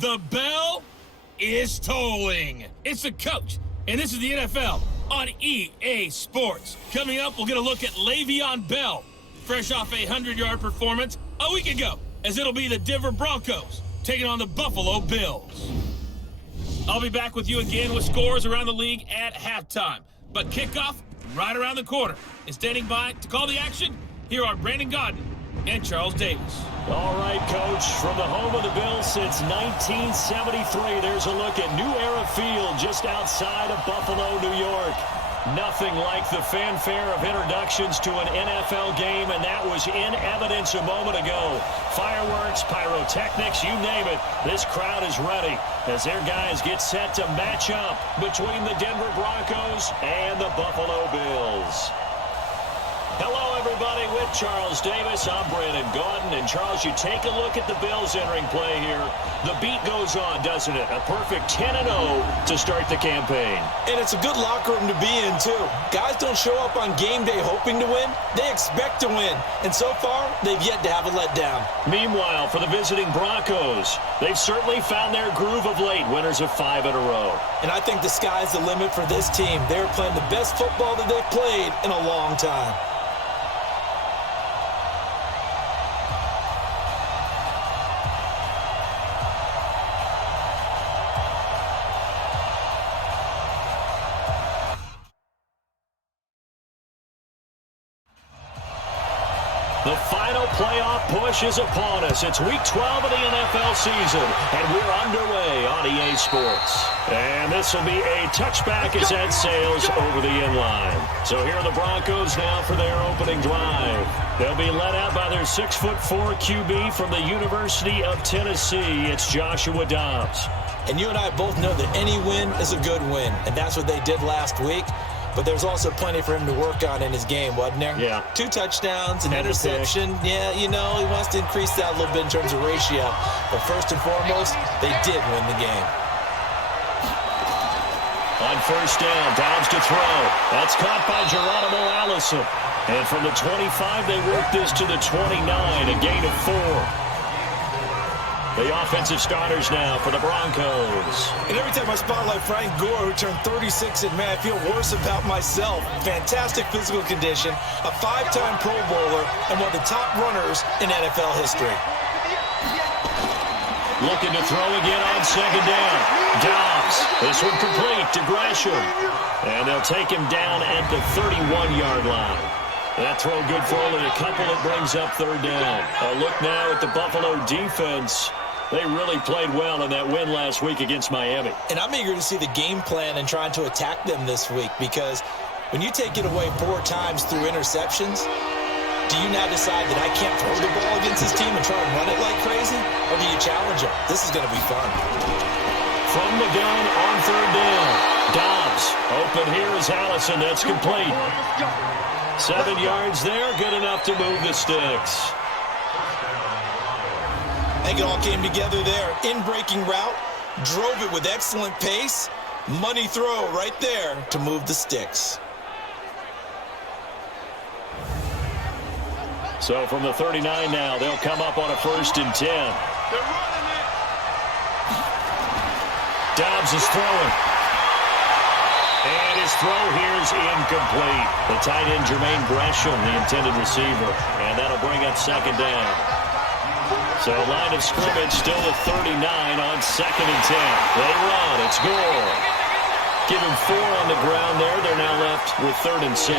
The bell is tolling. It's the coach, and this is the NFL on EA Sports. Coming up, we'll get a look at Le'Veon Bell, fresh off a 100-yard performance a week ago, as it'll be the Denver Broncos taking on the Buffalo Bills. I'll be back with you again with scores around the league at halftime. But kickoff right around the corner. And standing by to call the action, here are Brandon Gaudin and Charles Davis. All right, Coach, from the home of the Bills since 1973, there's a look at New Era Field just outside of Buffalo, New York. Nothing like the fanfare of introductions to an NFL game, and that was in evidence a moment ago. Fireworks, pyrotechnics, you name it, this crowd is ready as their guys get set to match up between the Denver Broncos and the Buffalo Bills. Hello, everybody, with Charles Davis. I'm Brandon Gaudin. And, Charles, you take a look at the Bills entering play here. The beat goes on, doesn't it? A perfect 10-0 to start the campaign. And it's a good locker room to be in, too. Guys don't show up on game day hoping to win. They expect to win. And so far, they've yet to have a letdown. Meanwhile, for the visiting Broncos, they've certainly found their groove of late, winners of 5 in a row. And I think the sky's the limit for this team. They're playing the best football that they've played in a long time. The final playoff push is upon us. It's Week 12 of the NFL season, and we're underway on EA Sports. And this will be a touchback as that sails over the end line. So here are the Broncos now for their opening drive. They'll be led out by their 6'4" QB from the University of Tennessee. It's Joshua Dobbs. And you and I both know that any win is a good win, and that's what they did last week. But there's also plenty for him to work on in his game, wasn't there? Yeah. 2 touchdowns, an interception. Yeah, you know, he wants to increase that a little bit in terms of ratio. But first and foremost, they did win the game. On first down, Dobbs to throw. That's caught by Geronimo Allison. And from the 25, they work this to the 29, a gain of 4. The offensive starters now for the Broncos. And every time I spotlight Frank Gore, who turned 36, and man, I feel worse about myself. Fantastic physical condition, a 5-time Pro Bowler, and one of the top runners in NFL history. Looking to throw again on second down. Dobbs. This one complete to Gresham. And they'll take him down at the 31-yard line. That throw good for only a couple. It brings up third down. A look now at the Buffalo defense. They really played well in that win last week against Miami. And I'm eager to see the game plan and trying to attack them this week, because when you take it away 4 times through interceptions, do you now decide that I can't throw the ball against this team and try and run it like crazy? Or do you challenge them? This is going to be fun. From the gun on third down. Dobbs. Open here is Allison. That's complete. 7 yards there. Good enough to move the sticks. I think it all came together there. In-breaking route. Drove it with excellent pace. Money throw right there to move the sticks. So from the 39 now, they'll come up on a 1st and 10. Dobbs is throwing. And his throw here is incomplete. The tight end, Jermaine Gresham, the intended receiver. And that'll bring up second down. So line of scrimmage still at 39 on 2nd and 10. They run. It's Gore. Give him 4 on the ground there. They're now left with 3rd and 6.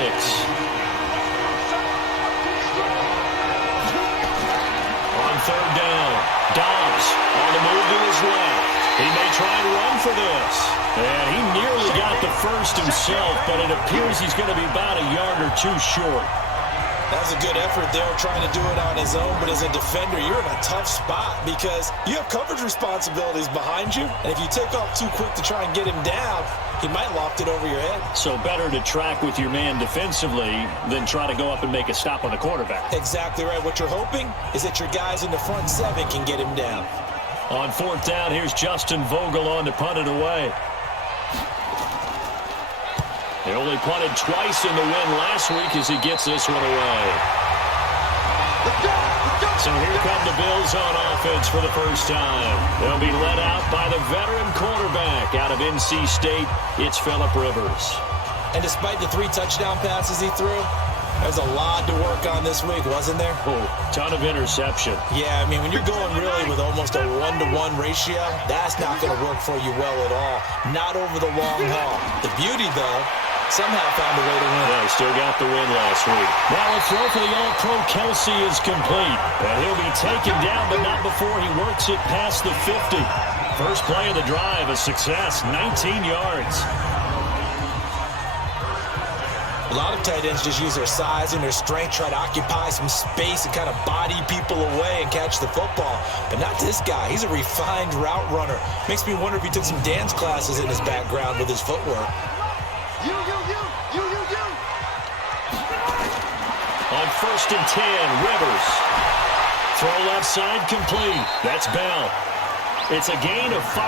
On third down, Dobbs on the move to his left. He may try and run for this. And he nearly got the first himself, but it appears he's going to be about a yard or 2 short. That was a good effort there, trying to do it on his own. But as a defender, you're in a tough spot because you have coverage responsibilities behind you. And if you take off too quick to try and get him down, he might loft it over your head. So better to track with your man defensively than try to go up and make a stop on the quarterback. Exactly right. What you're hoping is that your guys in the front 7 can get him down. On 4th down, here's Justin Vogel on to punt it away. They only punted twice in the win last week as he gets this one away. So here come the Bills on offense for the first time. They'll be led out by the veteran quarterback out of NC State. It's Phillip Rivers. And despite the 3 touchdown passes he threw, there's a lot to work on this week, wasn't there? Oh, ton of interception. Yeah, I mean, when you're going really with almost a 1-to-1 ratio, that's not going to work for you well at all. Not over the long haul. The beauty, though, somehow found a way to win. Yeah, he still got the win last week. Now a throw for the All-Pro Kelsey is complete. And he'll be taken down, but not before he works it past the 50. First play of the drive, a success, 19 yards. A lot of tight ends just use their size and their strength, try to occupy some space and kind of body people away and catch the football. But not this guy. He's a refined route runner. Makes me wonder if he took some dance classes in his background with his footwork. You. On 1st and 10, Rivers. Throw left side complete. That's Bell. It's a gain of 5,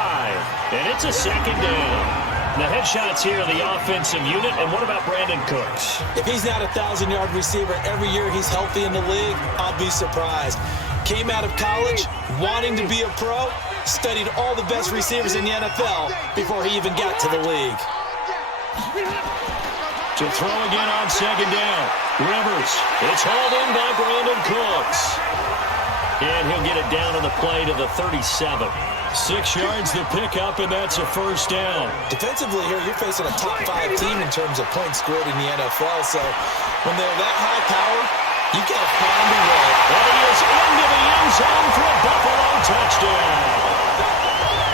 and it's a second down. The headshots here, the offensive unit, and what about Brandon Cooks? If he's not a 1,000-yard receiver every year he's healthy in the league, I'll be surprised. Came out of college wanting to be a pro, studied all the best receivers in the NFL before he even got to the league. To throw again on second down. Rivers. It's hauled in by Brandon Cooks. And he'll get it down on the play to the 37. 6 yards the pickup, and that's a first down. Defensively here, you're facing a top 5 team in terms of points scored in the NFL, so when they're that high powered, you got to find a way. And he is into the end zone for a Buffalo touchdown.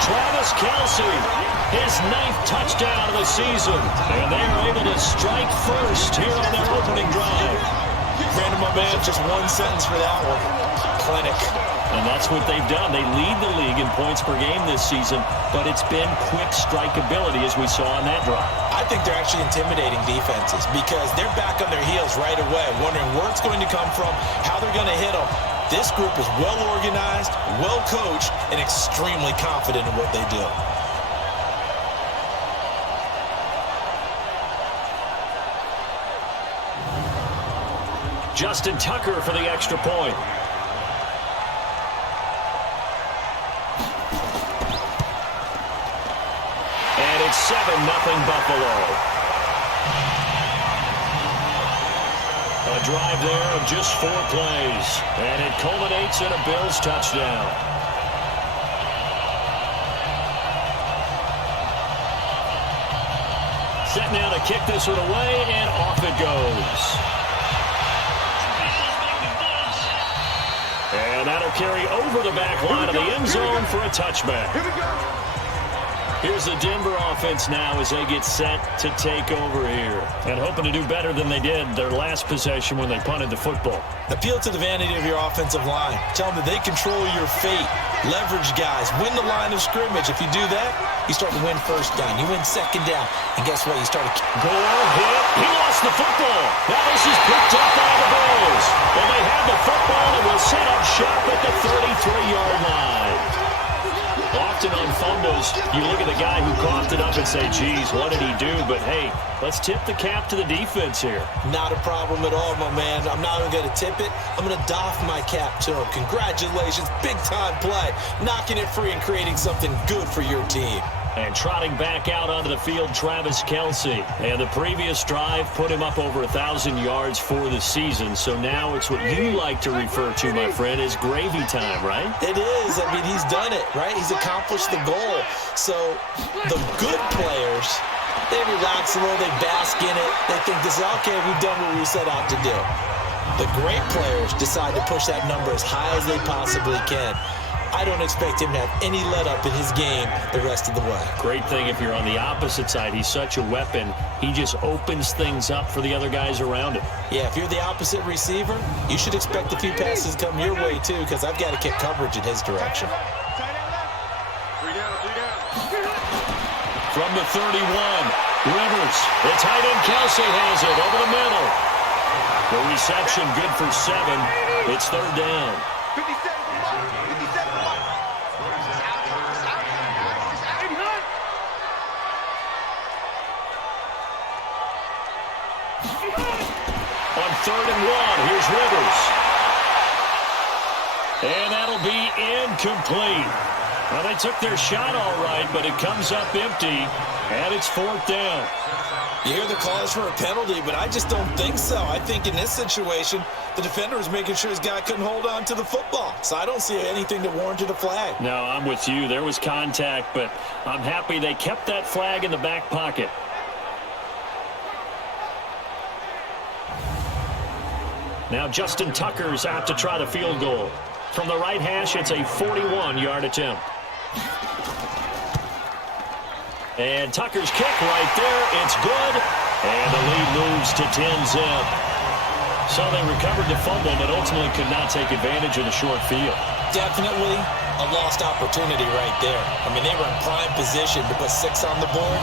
Travis Kelce, his 9th touchdown of the season, and they are able to strike first here on their opening drive. Brandon, my man, just one sentence for that one. Clinic. And that's what they've done. They lead the league in points per game this season, but it's been quick strikeability as we saw on that drive. I think they're actually intimidating defenses because they're back on their heels right away, wondering where it's going to come from, how they're going to hit them. This group is well organized, well coached, and extremely confident in what they do. Justin Tucker for the extra point. And it's 7-0 Buffalo. A drive there of just 4 plays. And it culminates in a Bills touchdown. Set now to kick this one away, and off it goes. And that'll carry over the back line of the end zone for a touchback. Here's the Denver offense now as they get set to take over here. And hoping to do better than they did their last possession when they punted the football. Appeal to the vanity of your offensive line. Tell them that they control your fate. Leverage guys. Win the line of scrimmage. If you do that, you start to win first down. You win second down. And guess what? You start to... Gore hit. He lost the football. Now this is picked up by the Bills. And they have the football and will set up shop at the 33-yard line. Often on fumbles, you look at the guy who coughed it up and say, geez, what did he do? But, hey, let's tip the cap to the defense here. Not a problem at all, my man. I'm not even going to tip it. I'm going to doff my cap to him. Congratulations. Big-time play. Knocking it free and creating something good for your team. And trotting back out onto the field, Travis Kelce. And the previous drive put him up over 1,000 yards for the season. So now it's what you like to refer to, my friend, as gravy time, right? It is. I mean, he's done it, right? He's accomplished the goal. So the good players, they relax a little, they bask in it. They think this is, okay, we've done what we set out to do. The great players decide to push that number as high as they possibly can. I don't expect him to have any let-up in his game the rest of the way. Great thing if you're on the opposite side. He's such a weapon. He just opens things up for the other guys around him. Yeah, if you're the opposite receiver, you should expect a few passes come your way, too, because I've got to kick coverage in his direction. From the 31, Rivers. The tight end Kelce has it over the middle. The reception good for 7. It's third down. 57. On 3rd and 1, here's Rivers. And that'll be incomplete. Well, they took their shot all right, but it comes up empty, and it's 4th down. You hear the calls for a penalty, but I just don't think so. I think in this situation, the defender was making sure his guy couldn't hold on to the football. So I don't see anything that warranted a flag. No, I'm with you. There was contact, but I'm happy they kept that flag in the back pocket. Now Justin Tucker's out to try the field goal. From the right hash, it's a 41-yard attempt. And Tucker's kick right there. It's good. And the lead moves to 10-zip. So they recovered the fumble, but ultimately could not take advantage of the short field. Definitely a lost opportunity right there. I mean, they were in prime position to put 6 on the board.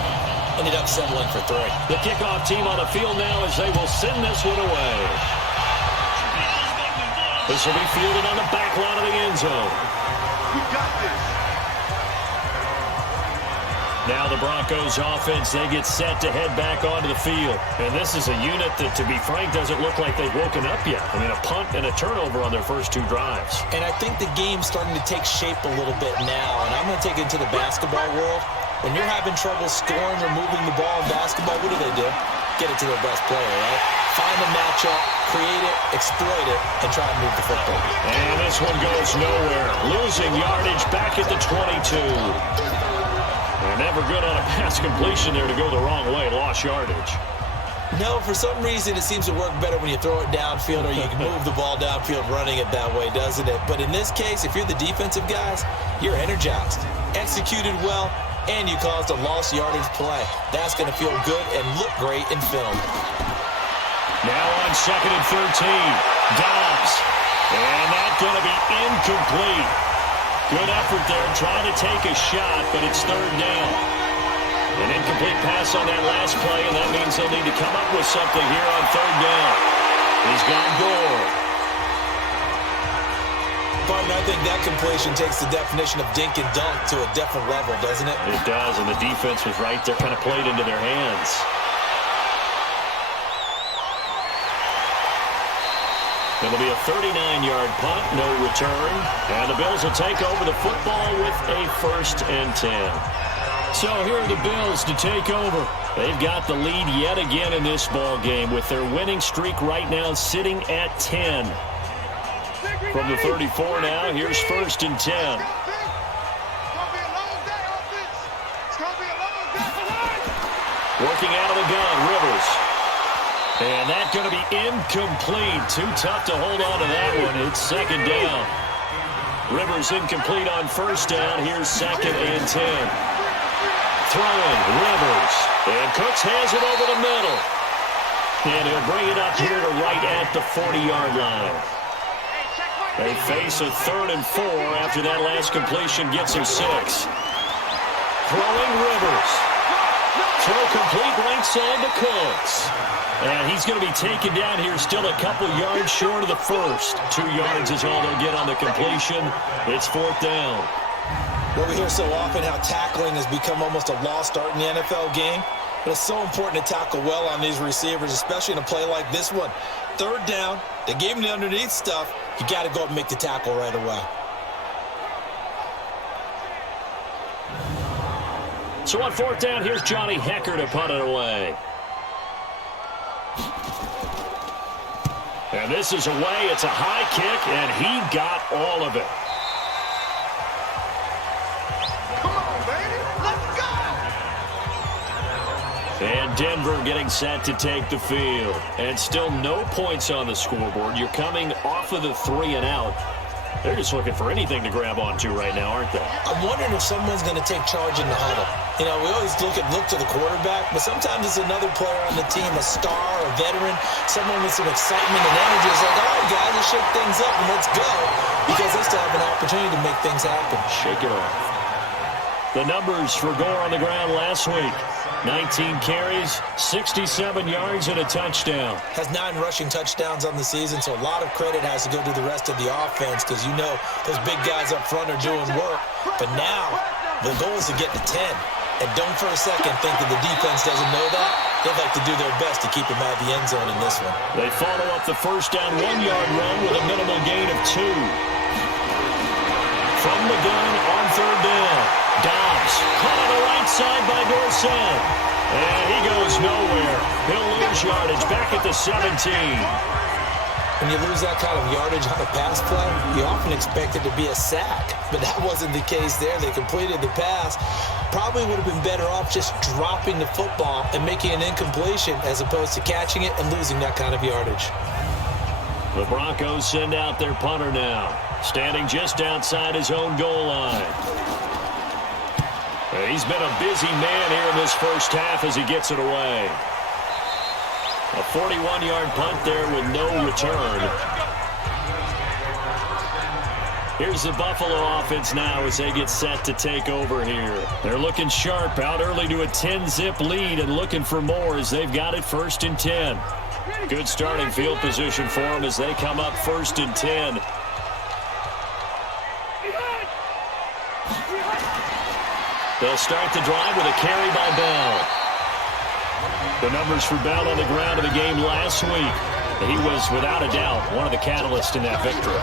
Ended up settling for 3. The kickoff team on the field now as they will send this one away. This will be fielded on the back line of the end zone. We got this. Now the Broncos offense, they get set to head back onto the field. And this is a unit that, to be frank, doesn't look like they've woken up yet. I mean, a punt and a turnover on their first 2 drives. And I think the game's starting to take shape a little bit now. And I'm going to take it to the basketball world. When you're having trouble scoring or moving the ball in basketball, what do? Get it to their best player, right? Find a matchup, create it, exploit it, and try and move the football. And this one goes nowhere. Losing yardage back at the 22. They're never good on a pass completion there to go the wrong way. Lost yardage. No, for some reason it seems to work better when you throw it downfield or you can move the ball downfield running it that way, doesn't it? But in this case, if you're the defensive guys, you're energized, executed well, and you caused a lost yardage play. That's going to feel good and look great in film. Now on 2nd and 13. Dobbs. And that's going to be incomplete. Good effort there trying to take a shot, but it's 3rd down. An incomplete pass on that last play, and that means they'll need to come up with something here on 3rd down. He's got Gore. Barton, I think that completion takes the definition of dink and dunk to a different level, doesn't it? It does, and the defense was right there, kind of played into their hands. It'll be a 39-yard punt, no return. And the Bills will take over the football with a 1st and 10. So here are the Bills to take over. They've got the lead yet again in this ball game with their winning streak right now sitting at 10. From the 34 now, here's 1st and 10. Working out of the gun, Rivers. And that's going to be incomplete. Too tough to hold on to that one. It's 2nd down. Rivers incomplete on 1st down. Here's 2nd and 10. Throwing, Rivers. And Cooks has it over the middle. And he'll bring it up here to right at the 40-yard line. They face a 3rd and 4 after that last completion gets him 6. Throwing Rivers. Throw complete right side to Cooks. And he's going to be taken down here still a couple yards short of the first. 2 yards is all they'll get on the completion. It's 4th down. Well, we hear so often how tackling has become almost a lost art in the NFL game. But it's so important to tackle well on these receivers, especially in a play like this one. 3rd down, they gave him the underneath stuff. You got to go up and make the tackle right away. So on 4th down, here's Johnny Hecker to punt it away. And this is away. It's a high kick, and he got all of it. Come on, baby. Let's go. And Denver getting set to take the field. And still no points on the scoreboard. You're coming off of the 3 and out. They're just looking for anything to grab onto right now, aren't they? I'm wondering if someone's going to take charge in the huddle. You know, we always look to the quarterback, but sometimes it's another player on the team, a star, a veteran, someone with some excitement and energy. It's like, all right, guys, let's shake things up and let's go, because they still have an opportunity to make things happen. Shake it off. The numbers for Gore on the ground last week. 19 carries, 67 yards, and a touchdown. Has 9 rushing touchdowns on the season, so a lot of credit has to go to the rest of the offense because you know those big guys up front are doing work. But now the goal is to get to 10. And don't for a second think that the defense doesn't know that. They'd like to do their best to keep him out of the end zone in this one. They follow up the 1st down 1-yard run with a minimal gain of 2. from the gun on third down. Dobbs caught on the right side by Dorsett. And he goes nowhere. He'll lose yardage back at the 17. When you lose that kind of yardage on a pass play, you often expect it to be a sack. But that wasn't the case there. They completed the pass. Probably would have been better off just dropping the football and making an incompletion as opposed to catching it and losing that kind of yardage. The Broncos send out their punter now, standing just outside his own goal line. He's been a busy man here in this first half as he gets it away. A 41-yard punt there with no return. Here's the Buffalo offense now as they get set to take over here. They're looking sharp, out early to a 10-zip lead and looking for more as they've got it 1st and 10. Good starting field position for them as they come up 1st and 10. They'll start the drive with a carry by Bell. The numbers for Bell on the ground in the game last week. He was, without a doubt, one of the catalysts in that victory.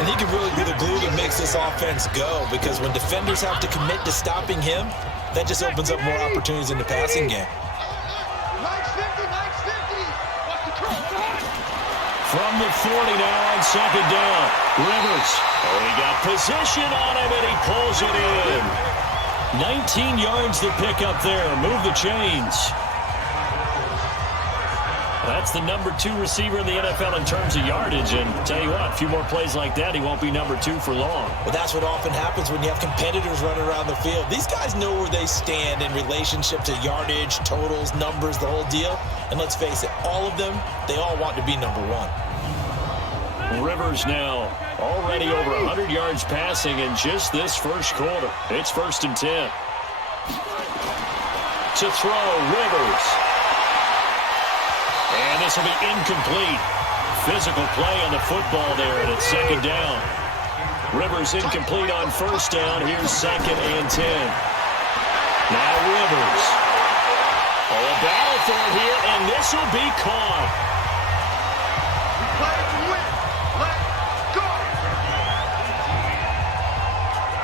And he can really be the glue that makes this offense go, because when defenders have to commit to stopping him, that just opens up more opportunities in the passing game. From the 40 now on 2nd down. Rivers. Oh, he got position on him, and he pulls it in. 19 yards to pick up there. Move the chains. That's the number 2 receiver in the NFL in terms of yardage. And tell you what, a few more plays like that, he won't be number 2 for long. Well, that's what often happens when you have competitors running around the field. These guys know where they stand in relationship to yardage, totals, numbers, the whole deal. And let's face it, all of them, they all want to be number 1. Rivers now already over 100 yards passing in just this first quarter. It's 1st and 10. To throw, Rivers. And this will be incomplete. Physical play on the football there, and it's 2nd down. Rivers incomplete on 1st down. Here's 2nd and 10. Now Rivers. Oh, a battle for it here, and this will be caught.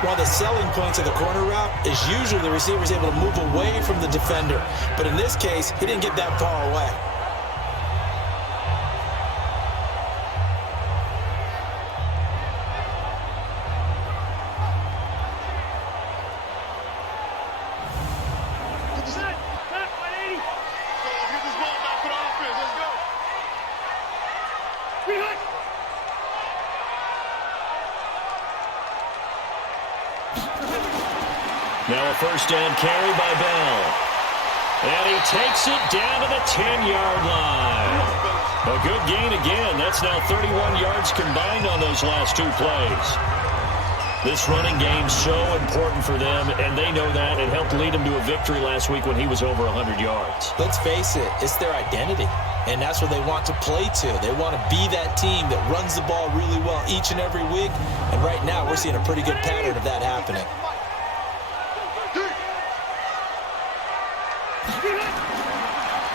One of the selling points of the corner route is usually the receiver is able to move away from the defender. But in this case, he didn't get that far away. Now a 1st down carry by Bell. And he takes it down to the 10-yard line. A good gain again. That's now 31 yards combined on those last 2 plays. This running game's so important for them, and they know that. It helped lead them to a victory last week when he was over 100 yards. Let's face it, it's their identity. And that's what they want to play to. They want to be that team that runs the ball really well each and every week. And right now, we're seeing a pretty good pattern of that happening.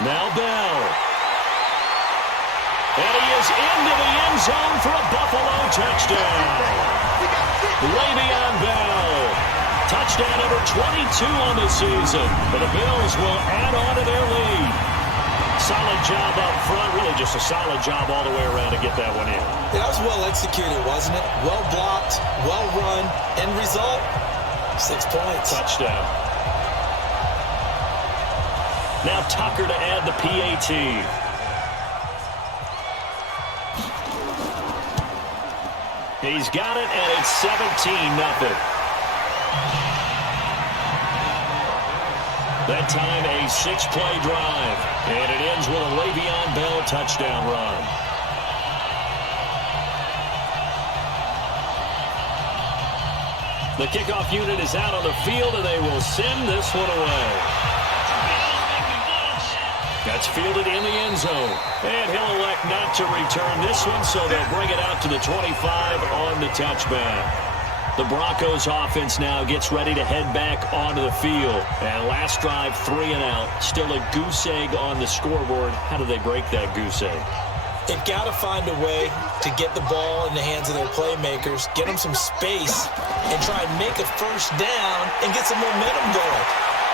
Now Bell. And he is into the end zone for a Buffalo touchdown. Le'Veon Bell. Touchdown number 22 on the season. But the Bills will add on to their lead. Solid job up front. Really just a solid job all the way around to get that one in. That was well executed, wasn't it? Well blocked, well run. End result, 6 points. Touchdown. Now Tucker to add the PAT. He's got it, and it's 17-0. That time a 6-play drive, and it ends with a Le'Veon Bell touchdown run. The kickoff unit is out on the field, and they will send this one away. That's fielded in the end zone. And he'll elect not to return this one, so they'll bring it out to the 25 on the touchback. The Broncos offense now gets ready to head back onto the field. And last drive, 3 and out. Still a goose egg on the scoreboard. How do they break that goose egg? They've got to find a way to get the ball in the hands of their playmakers, get them some space, and try and make a first down and get some momentum going.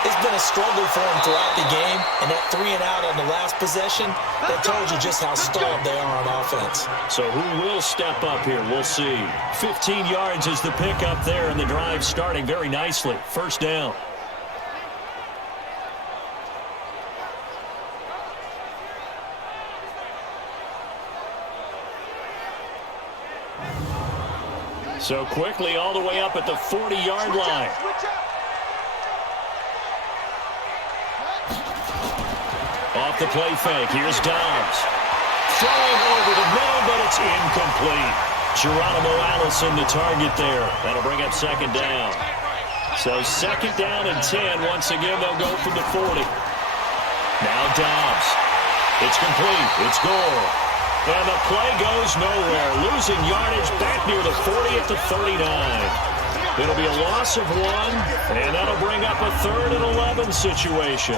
It's been a struggle for them throughout the game, and that 3-and-out on the last possession, that told you just how stalled they are on offense. So who will step up here? We'll see. 15 yards is the pickup there, and the drive starting very nicely. First down. So quickly all the way up at the 40-yard line. Off the play fake. Here's Dobbs. Throwing over the middle, but it's incomplete. Geronimo Allison, the target there. That'll bring up second down. So second down and 10. Once again, they'll go from the 40. Now Dobbs. It's complete. It's Gore. And the play goes nowhere. Losing yardage back near the 40 at the 39. It'll be a loss of 1, and that'll bring up a 3rd and 11 situation.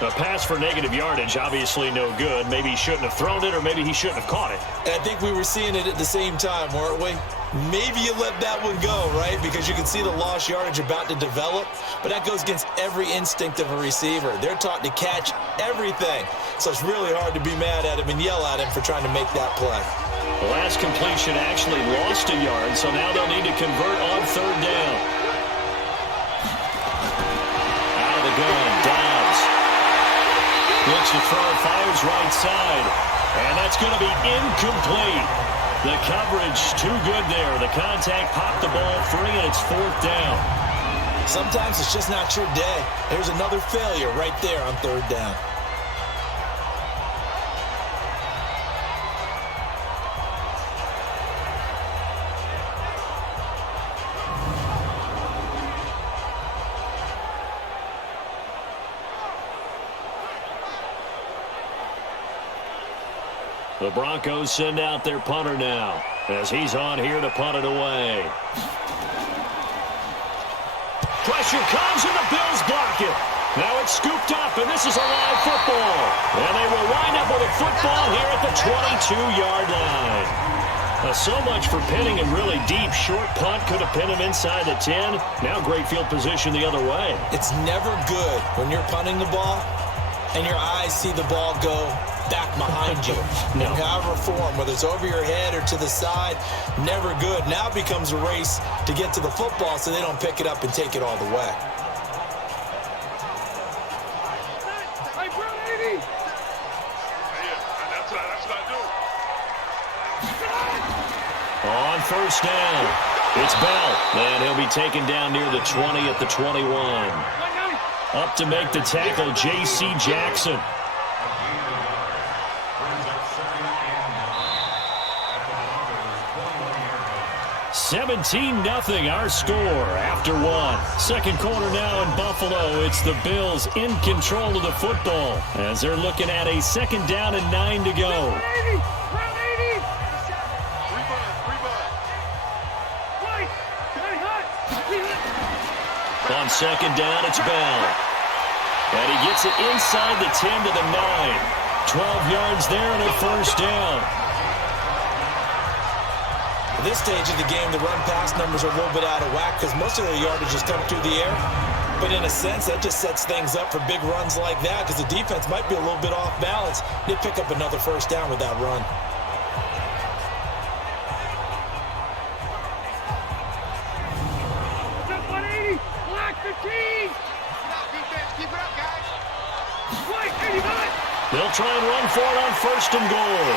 A pass for negative yardage, obviously no good. Maybe he shouldn't have thrown it, or maybe he shouldn't have caught it. And I think we were seeing it at the same time, weren't we? Maybe you let that one go, right? Because you can see the lost yardage about to develop. But that goes against every instinct of a receiver. They're taught to catch everything. So it's really hard to be mad at him and yell at him for trying to make that play. The last completion actually lost a yard, so now they'll need to convert on 3rd down. Out of the gun, Dobbs. Looks to throw, fires right side. And that's going to be incomplete. The coverage too good there. The contact popped the ball free, and it's 4th down. Sometimes it's just not your day. There's another failure right there on 3rd down. The Broncos send out their punter now, as he's on here to punt it away. Pressure comes, and the Bills block it. Now it's scooped up, and this is a live football. And they will wind up with a football here at the 22-yard line. So much for pinning him really deep. Short punt could have pinned him inside the 10. Now great field position the other way. It's never good when you're punting the ball and your eyes see the ball go back behind you. No. However form, whether it's over your head or to the side, never good. Now it becomes a race to get to the football so they don't pick it up and take it all the way. On first down, it's Bell, and he'll be taken down near the 20 at the 21. Up to make the tackle, J.C. Jackson. (17-0) our score after 1. Second quarter now in Buffalo. It's the Bills in control of the football as they're looking at a second down and 9 to go. On second down, it's Bell. And he gets it inside the 10 to the 9. 12 yards there and a first down. At this stage of the game, the run-pass numbers are a little bit out of whack because most of their yardage has come through the air. But in a sense, that just sets things up for big runs like that because the defense might be a little bit off balance. They pick up another first down with that run. They'll try and run for it on first and goal.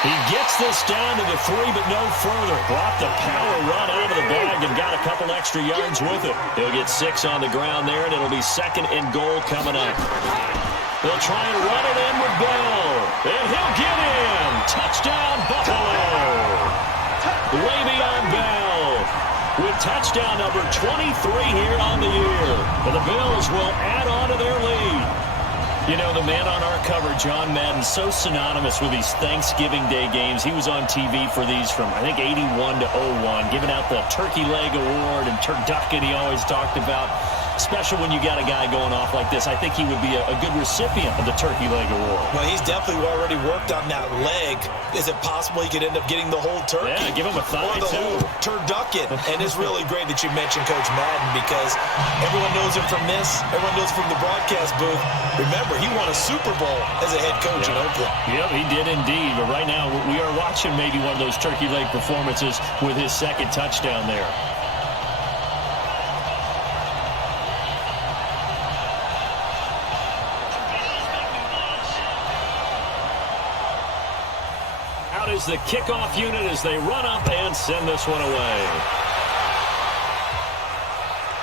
He gets this down to the 3, but no further. Brought the power run out of the bag and got a couple extra yards with it. He'll get 6 on the ground there, and it'll be second and goal coming up. They'll try and run it in with Bell. And he'll get in. Touchdown, Buffalo. Le'Veon Bell with touchdown number 23 here on the year. And the Bills will add on to their lead. You know, the man on our cover, John Madden, so synonymous with these Thanksgiving Day games. He was on TV for these from, I think, 81 to 01, giving out the Turkey Leg Award and turducken he always talked about. Especially when you got a guy going off like this. I think he would be a good recipient of the turkey leg award. Well, he's definitely already worked on that leg. Is it possible he could end up getting the whole turkey? Yeah, give him a thigh, or the too. whole turducken. And it's really great that you mentioned Coach Madden, because everyone knows him from this. Everyone knows him from the broadcast booth. Remember, he won a Super Bowl as a head coach in Oakland. Yep, he did indeed. But right now, we are watching maybe one of those turkey leg performances with his second touchdown there. Out is the kickoff unit as they run up and send this one away.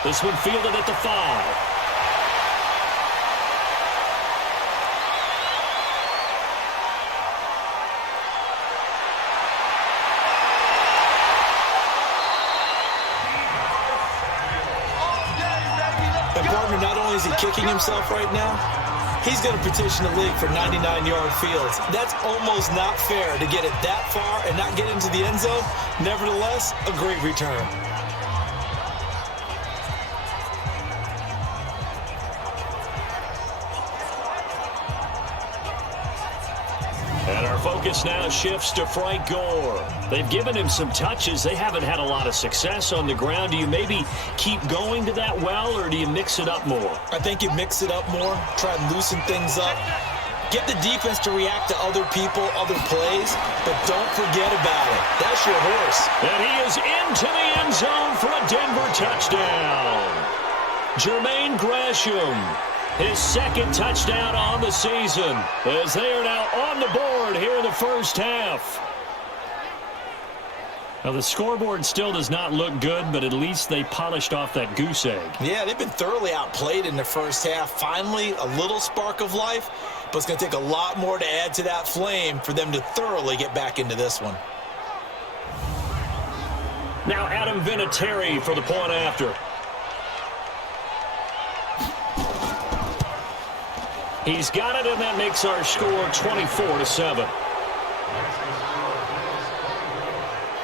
This one fielded at the 5. And partner, not only is he kicking himself right now, he's going to petition the league for 99-yard fields. That's almost not fair to get it that far and not get into the end zone. Nevertheless, a great return. And our focus now shifts to Frank Gore. They've given him some touches. They haven't had a lot of success on the ground. Do you maybe keep going to that well, or do you mix it up more? I think you mix it up more, try and loosen things up. Get the defense to react to other people, other plays, but don't forget about it. That's your horse. And he is into the end zone for a Denver touchdown. Jermaine Gresham, his second touchdown on the season, as they are now on the board here in the first half. Now, the scoreboard still does not look good, but at least they polished off that goose egg. Yeah, they've been thoroughly outplayed in the first half. Finally, a little spark of life, but it's going to take a lot more to add to that flame for them to thoroughly get back into this one. Now Adam Vinatieri for the point after. He's got it, and that makes our score 24-7.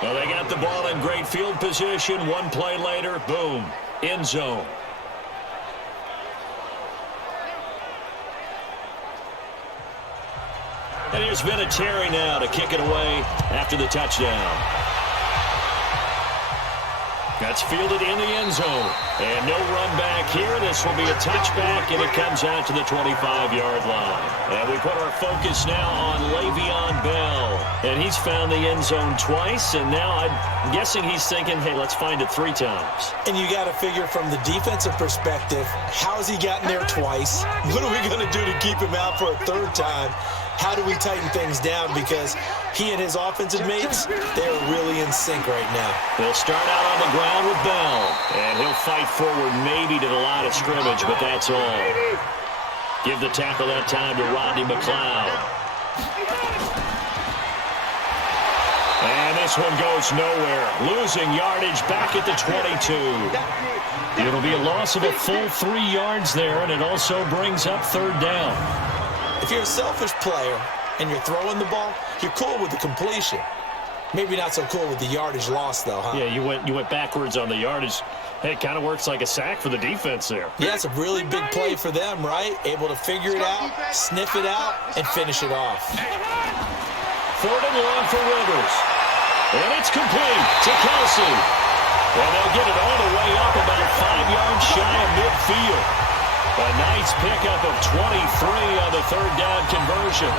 Well, they got the ball in great field position. One play later, boom, end zone. And here's Vinatieri now to kick it away after the touchdown. That's fielded in the end zone. And no run back here. This will be a touchback, and it comes out to the 25-yard line. And we put our focus now on Le'Veon Bell. And he's found the end zone twice, and now I'm guessing he's thinking, hey, let's find it 3 times. And you got to figure from the defensive perspective, how has he gotten there twice? What are we going to do to keep him out for a 3rd time? How do we tighten things down? Because he and his offensive mates, they're really in sync right now. They'll start out on the ground with Bell. And he'll fight forward maybe to the line of scrimmage, but that's all. Give the tackle that time to Rodney McLeod. And this one goes nowhere. Losing yardage back at the 22. It'll be a loss of a full 3 yards there, and it also brings up 3rd down. If you're a selfish player and you're throwing the ball, you're cool with the completion. Maybe not so cool with the yardage loss, though, huh? Yeah, you went backwards on the yardage. Hey, it kind of works like a sack for the defense there. Yeah, it's a really big play for them, right? Able to figure it out, sniff it out, and finish it off. 4th and long for Rivers. And it's complete to Kelsey. And they'll get it all the way up about 5 yards shy of midfield. A nice pickup of 23 on the 3rd down conversion.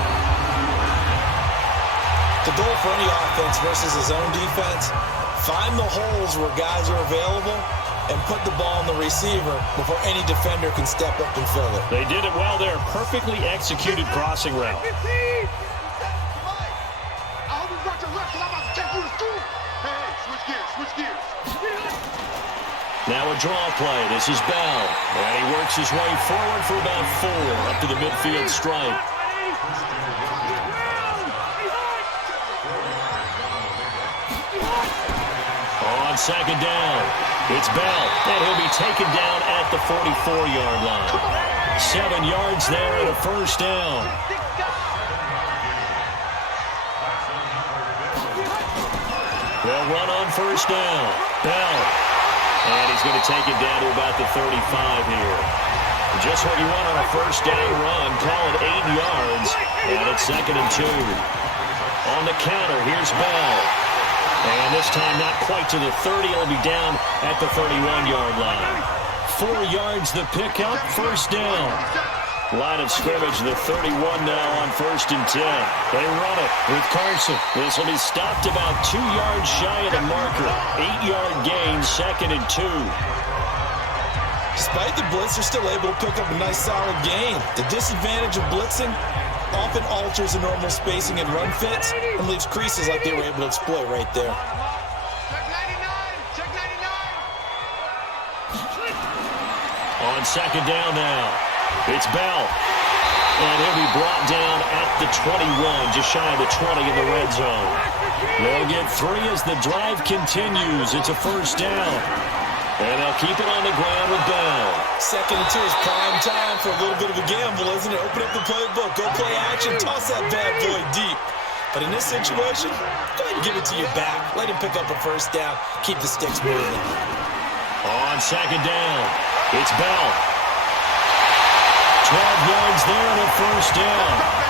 The goal for any offense versus his own defense, find the holes where guys are available and put the ball on the receiver before any defender can step up and fill it. They did it well there. Perfectly executed crossing route. Now a draw play. This is Bell. And he works his way forward for about 4 up to the midfield stripe. On 2nd down, it's Bell. And he'll be taken down at the 44-yard line. 7 yards there and a 1st down. They'll run on 1st down. Bell. And he's going to take it down to about the 35 here. Just what you want on a first down run. Call it 8 yards. And it's 2nd and 2. On the counter, here's Bell. And this time not quite to the 30. It'll be down at the 31-yard line. 4 yards the pickup, first down. Line of scrimmage, the 31 now on 1st and 10. They run it with Carson. This will be stopped about 2 yards shy of the marker. 8-yard gain, 2nd and 2. Despite the blitz, they're still able to pick up a nice solid gain. The disadvantage of blitzing often alters the normal spacing and run fits and leaves creases like they were able to exploit right there. On 2nd down now, it's Bell. And he'll be brought down at the 21, just shy of the 20 in the red zone. They'll get 3 as the drive continues. It's a first down. And they'll keep it on the ground with Bell. 2nd and 2 is prime time for a little bit of a gamble, isn't it? Open up the playbook, go play action, toss that bad boy deep. But in this situation, go ahead and give it to your back. Let him pick up a first down. Keep the sticks moving. On 2nd down, it's Bell. 12 yards there and a first down.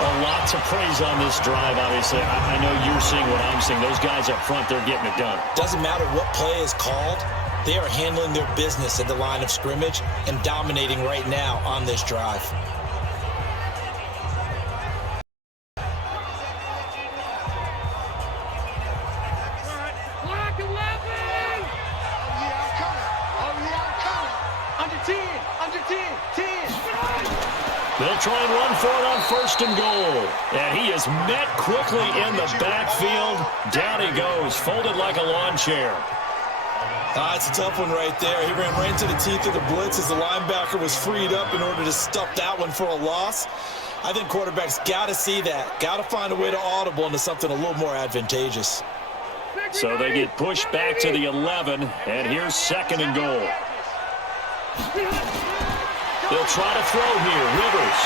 A lot to praise on this drive, obviously. I know you're seeing what I'm seeing. Those guys up front, they're getting it done. Doesn't matter what play is called. They are handling their business at the line of scrimmage and dominating right now on this drive. They'll try and run for it on 1st and goal. And he is met quickly in the backfield. Down he goes, folded like a lawn chair. It's a tough one right there. He ran right into the teeth of the blitz as the linebacker was freed up in order to stuff that one for a loss. I think quarterbacks got to see that. Got to find a way to audible into something a little more advantageous. So they get pushed back to the 11, and here's 2nd and goal. They'll try to throw here. Rivers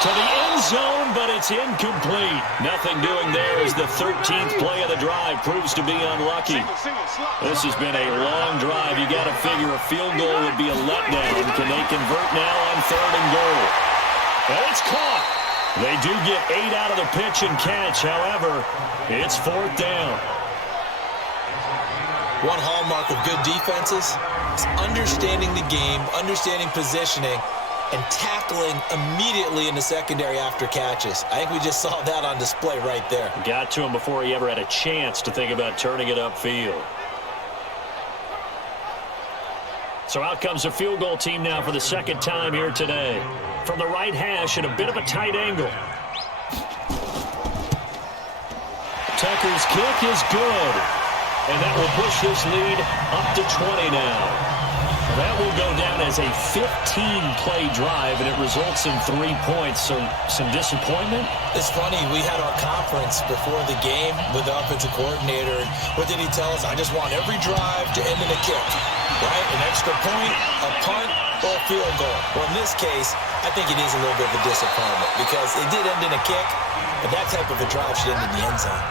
to the end zone, but it's incomplete. Nothing doing there as the 13th play of the drive proves to be unlucky. This has been a long drive. You got to figure a field goal would be a letdown. Can they convert now on 3rd and goal? And it's caught. They do get 8 out of the pitch and catch. However, it's 4th down. One hallmark of good defenses is understanding the game, understanding positioning, and tackling immediately in the secondary after catches. I think we just saw that on display right there. Got to him before he ever had a chance to think about turning it upfield. So out comes a field goal team now for the 2nd time here today. From the right hash at a bit of a tight angle. Tucker's kick is good. And that will push this lead up to 20 now. That will go down as a 15-play drive, and it results in 3 points. So some disappointment? It's funny. We had our conference before the game with the offensive coordinator. And what did he tell us? I just want every drive to end in a kick, right? An extra point, a punt, or a field goal. Well, in this case, I think it is a little bit of a disappointment because it did end in a kick, but that type of a drive should end in the end zone.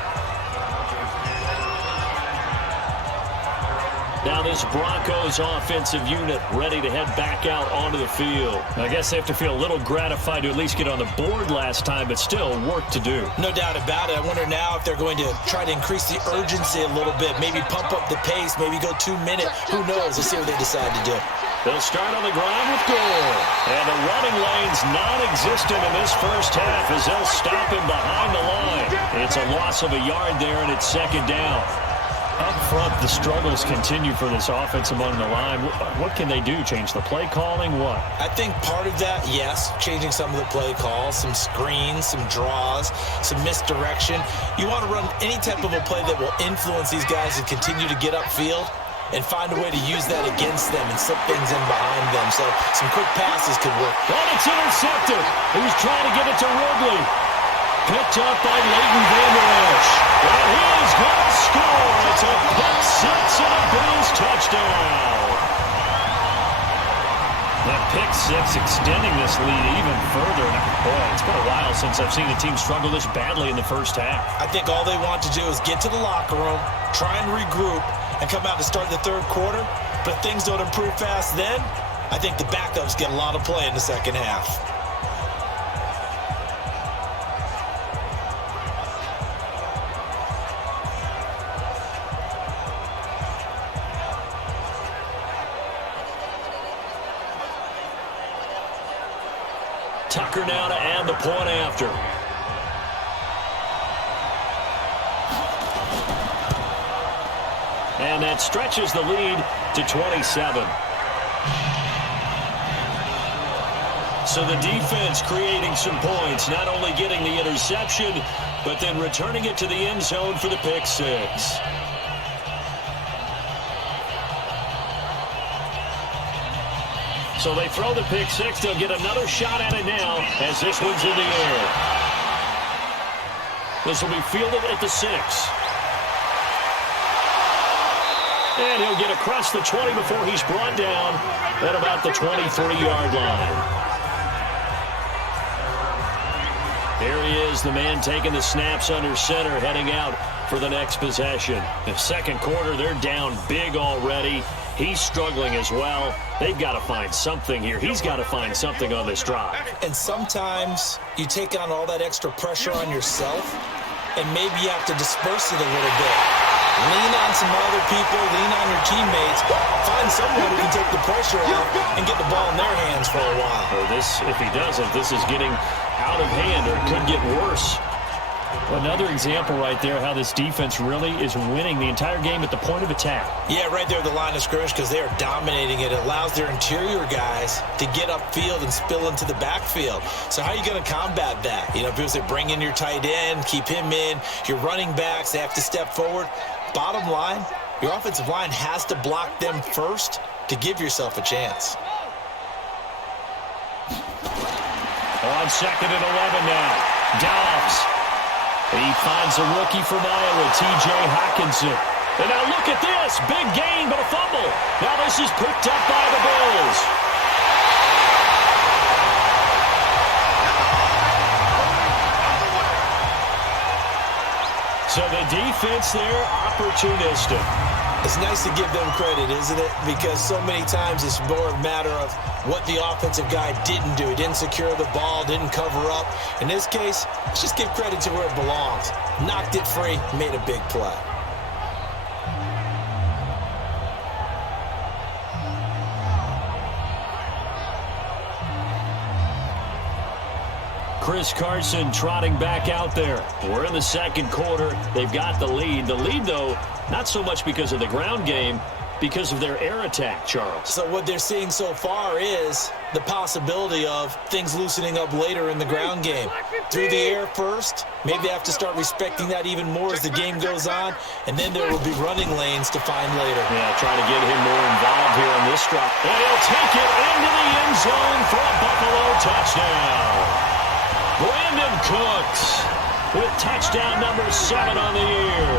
Now this Broncos offensive unit ready to head back out onto the field. I guess they have to feel a little gratified to at least get on the board last time, but still work to do. No doubt about it. I wonder now if they're going to try to increase the urgency a little bit, maybe pump up the pace, maybe go 2 minutes. Who knows? Let's see what they decide to do. They'll start on the ground with Gore. And the running lane's non-existent in this first half as they'll stop him behind the line. It's a loss of a yard there, and it's 2nd down. Up front, the struggles continue for this offense among the line. What can they do? Change the play calling? What? I think part of that, yes, changing some of the play calls, some screens, some draws, some misdirection. You want to run any type of a play that will influence these guys and continue to get upfield and find a way to use that against them and slip things in behind them. So some quick passes could work. And it's intercepted. He was trying to give it to Ridley. Picked up by Leighton Vander Esch. And he's going to score. It's a pick six and a Bills touchdown. That pick six extending this this lead even further. Boy, it's been a while since I've seen a team struggle this badly in the first half. I think all they want to do is get to the locker room, try and regroup, and come out to start the third quarter. But if things don't improve fast then, I think the backups get a lot of play in the second half. Tucker now to add the point after. And that stretches the lead to 27. So the defense creating some points, not only getting the interception, but then returning it to the end zone for the pick six. So they throw the pick six. They'll get another shot at it now as this one's in the air. This will be fielded at the 6. And he'll get across the 20 before he's brought down at about the 23-yard line. There he is, the man taking the snaps under center, heading out for the next possession. The second quarter, they're down big already. He's struggling as well. They've got to find something here. He's got to find something on this drive. And sometimes you take on all that extra pressure on yourself, and maybe you have to disperse it a little bit. Lean on some other people, lean on your teammates, find someone who can take the pressure off and get the ball in their hands for a while. Or this, if he doesn't, this is getting out of hand, or it could get worse. Another example right there how this defense really is winning the entire game at the point of attack. Yeah, right there at the line of scrimmage, because they are dominating it. It allows their interior guys to get upfield and spill into the backfield. So how are you going to combat that? You know, people say bring in your tight end, keep him in. Your running backs, they have to step forward. Bottom line, your offensive line has to block them first to give yourself a chance. On 2nd and 11 now. Dobbs. He finds a rookie from Iowa, T.J. Hockenson. And now look at this. Big gain, but a fumble. Now this is picked up by the Bills. So the defense there, opportunistic. It's nice to give them credit, isn't it? Because so many times it's more a matter of what the offensive guy didn't do. He didn't secure the ball, didn't cover up. In this case, let's just give credit to where it belongs. Knocked it free, made a big play. Chris Carson trotting back out there. We're in the second quarter. They've got the lead. The lead, though, not so much because of the ground game, because of their air attack, Charles. So what they're seeing so far is the possibility of things loosening up later in the ground game. Through the air first, maybe they have to start respecting that even more as the game goes on, and then there will be running lanes to find later. Yeah, trying to get him more involved here on this drive. And he'll take it into the end zone for a Buffalo touchdown. Brandon Cooks with touchdown number 7 on the year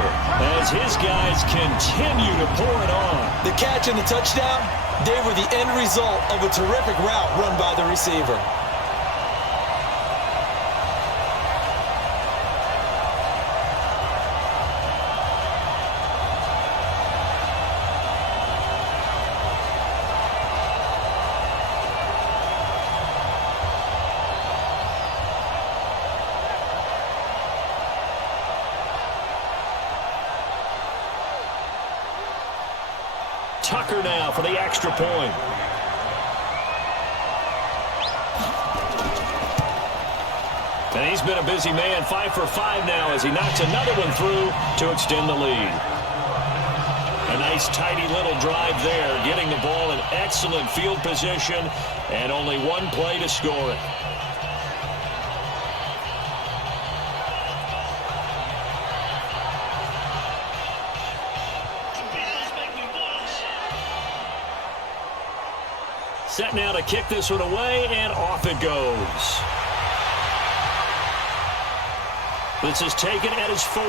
as his guys continue to pour it on. The catch and the touchdown, they were the end result of a terrific route run by the receiver. Tucker now for the extra point. And he's been a busy man, 5 for 5 now as he knocks another one through to extend the lead. A nice tidy little drive there, getting the ball in excellent field position and only one play to score it. Set now to kick this one away, and off it goes. This is taken at his 4.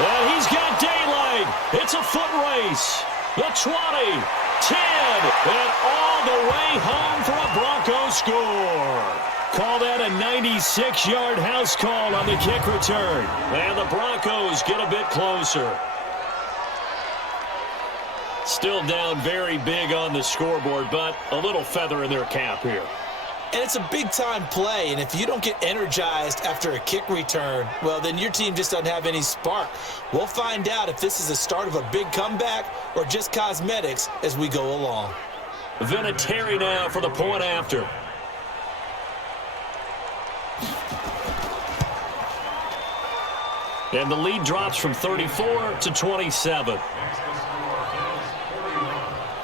And he's got daylight. It's a foot race. The 20, and all the way home for a Broncos score. Call that a 96-yard house call on the kick return. And the Broncos get a bit closer. Still down very big on the scoreboard, but a little feather in their cap here. And it's a big-time play, and if you don't get energized after a kick return, well, then your team just doesn't have any spark. We'll find out if this is the start of a big comeback or just cosmetics as we go along. Vinatieri now for the point after. And the lead drops from 34 to 27.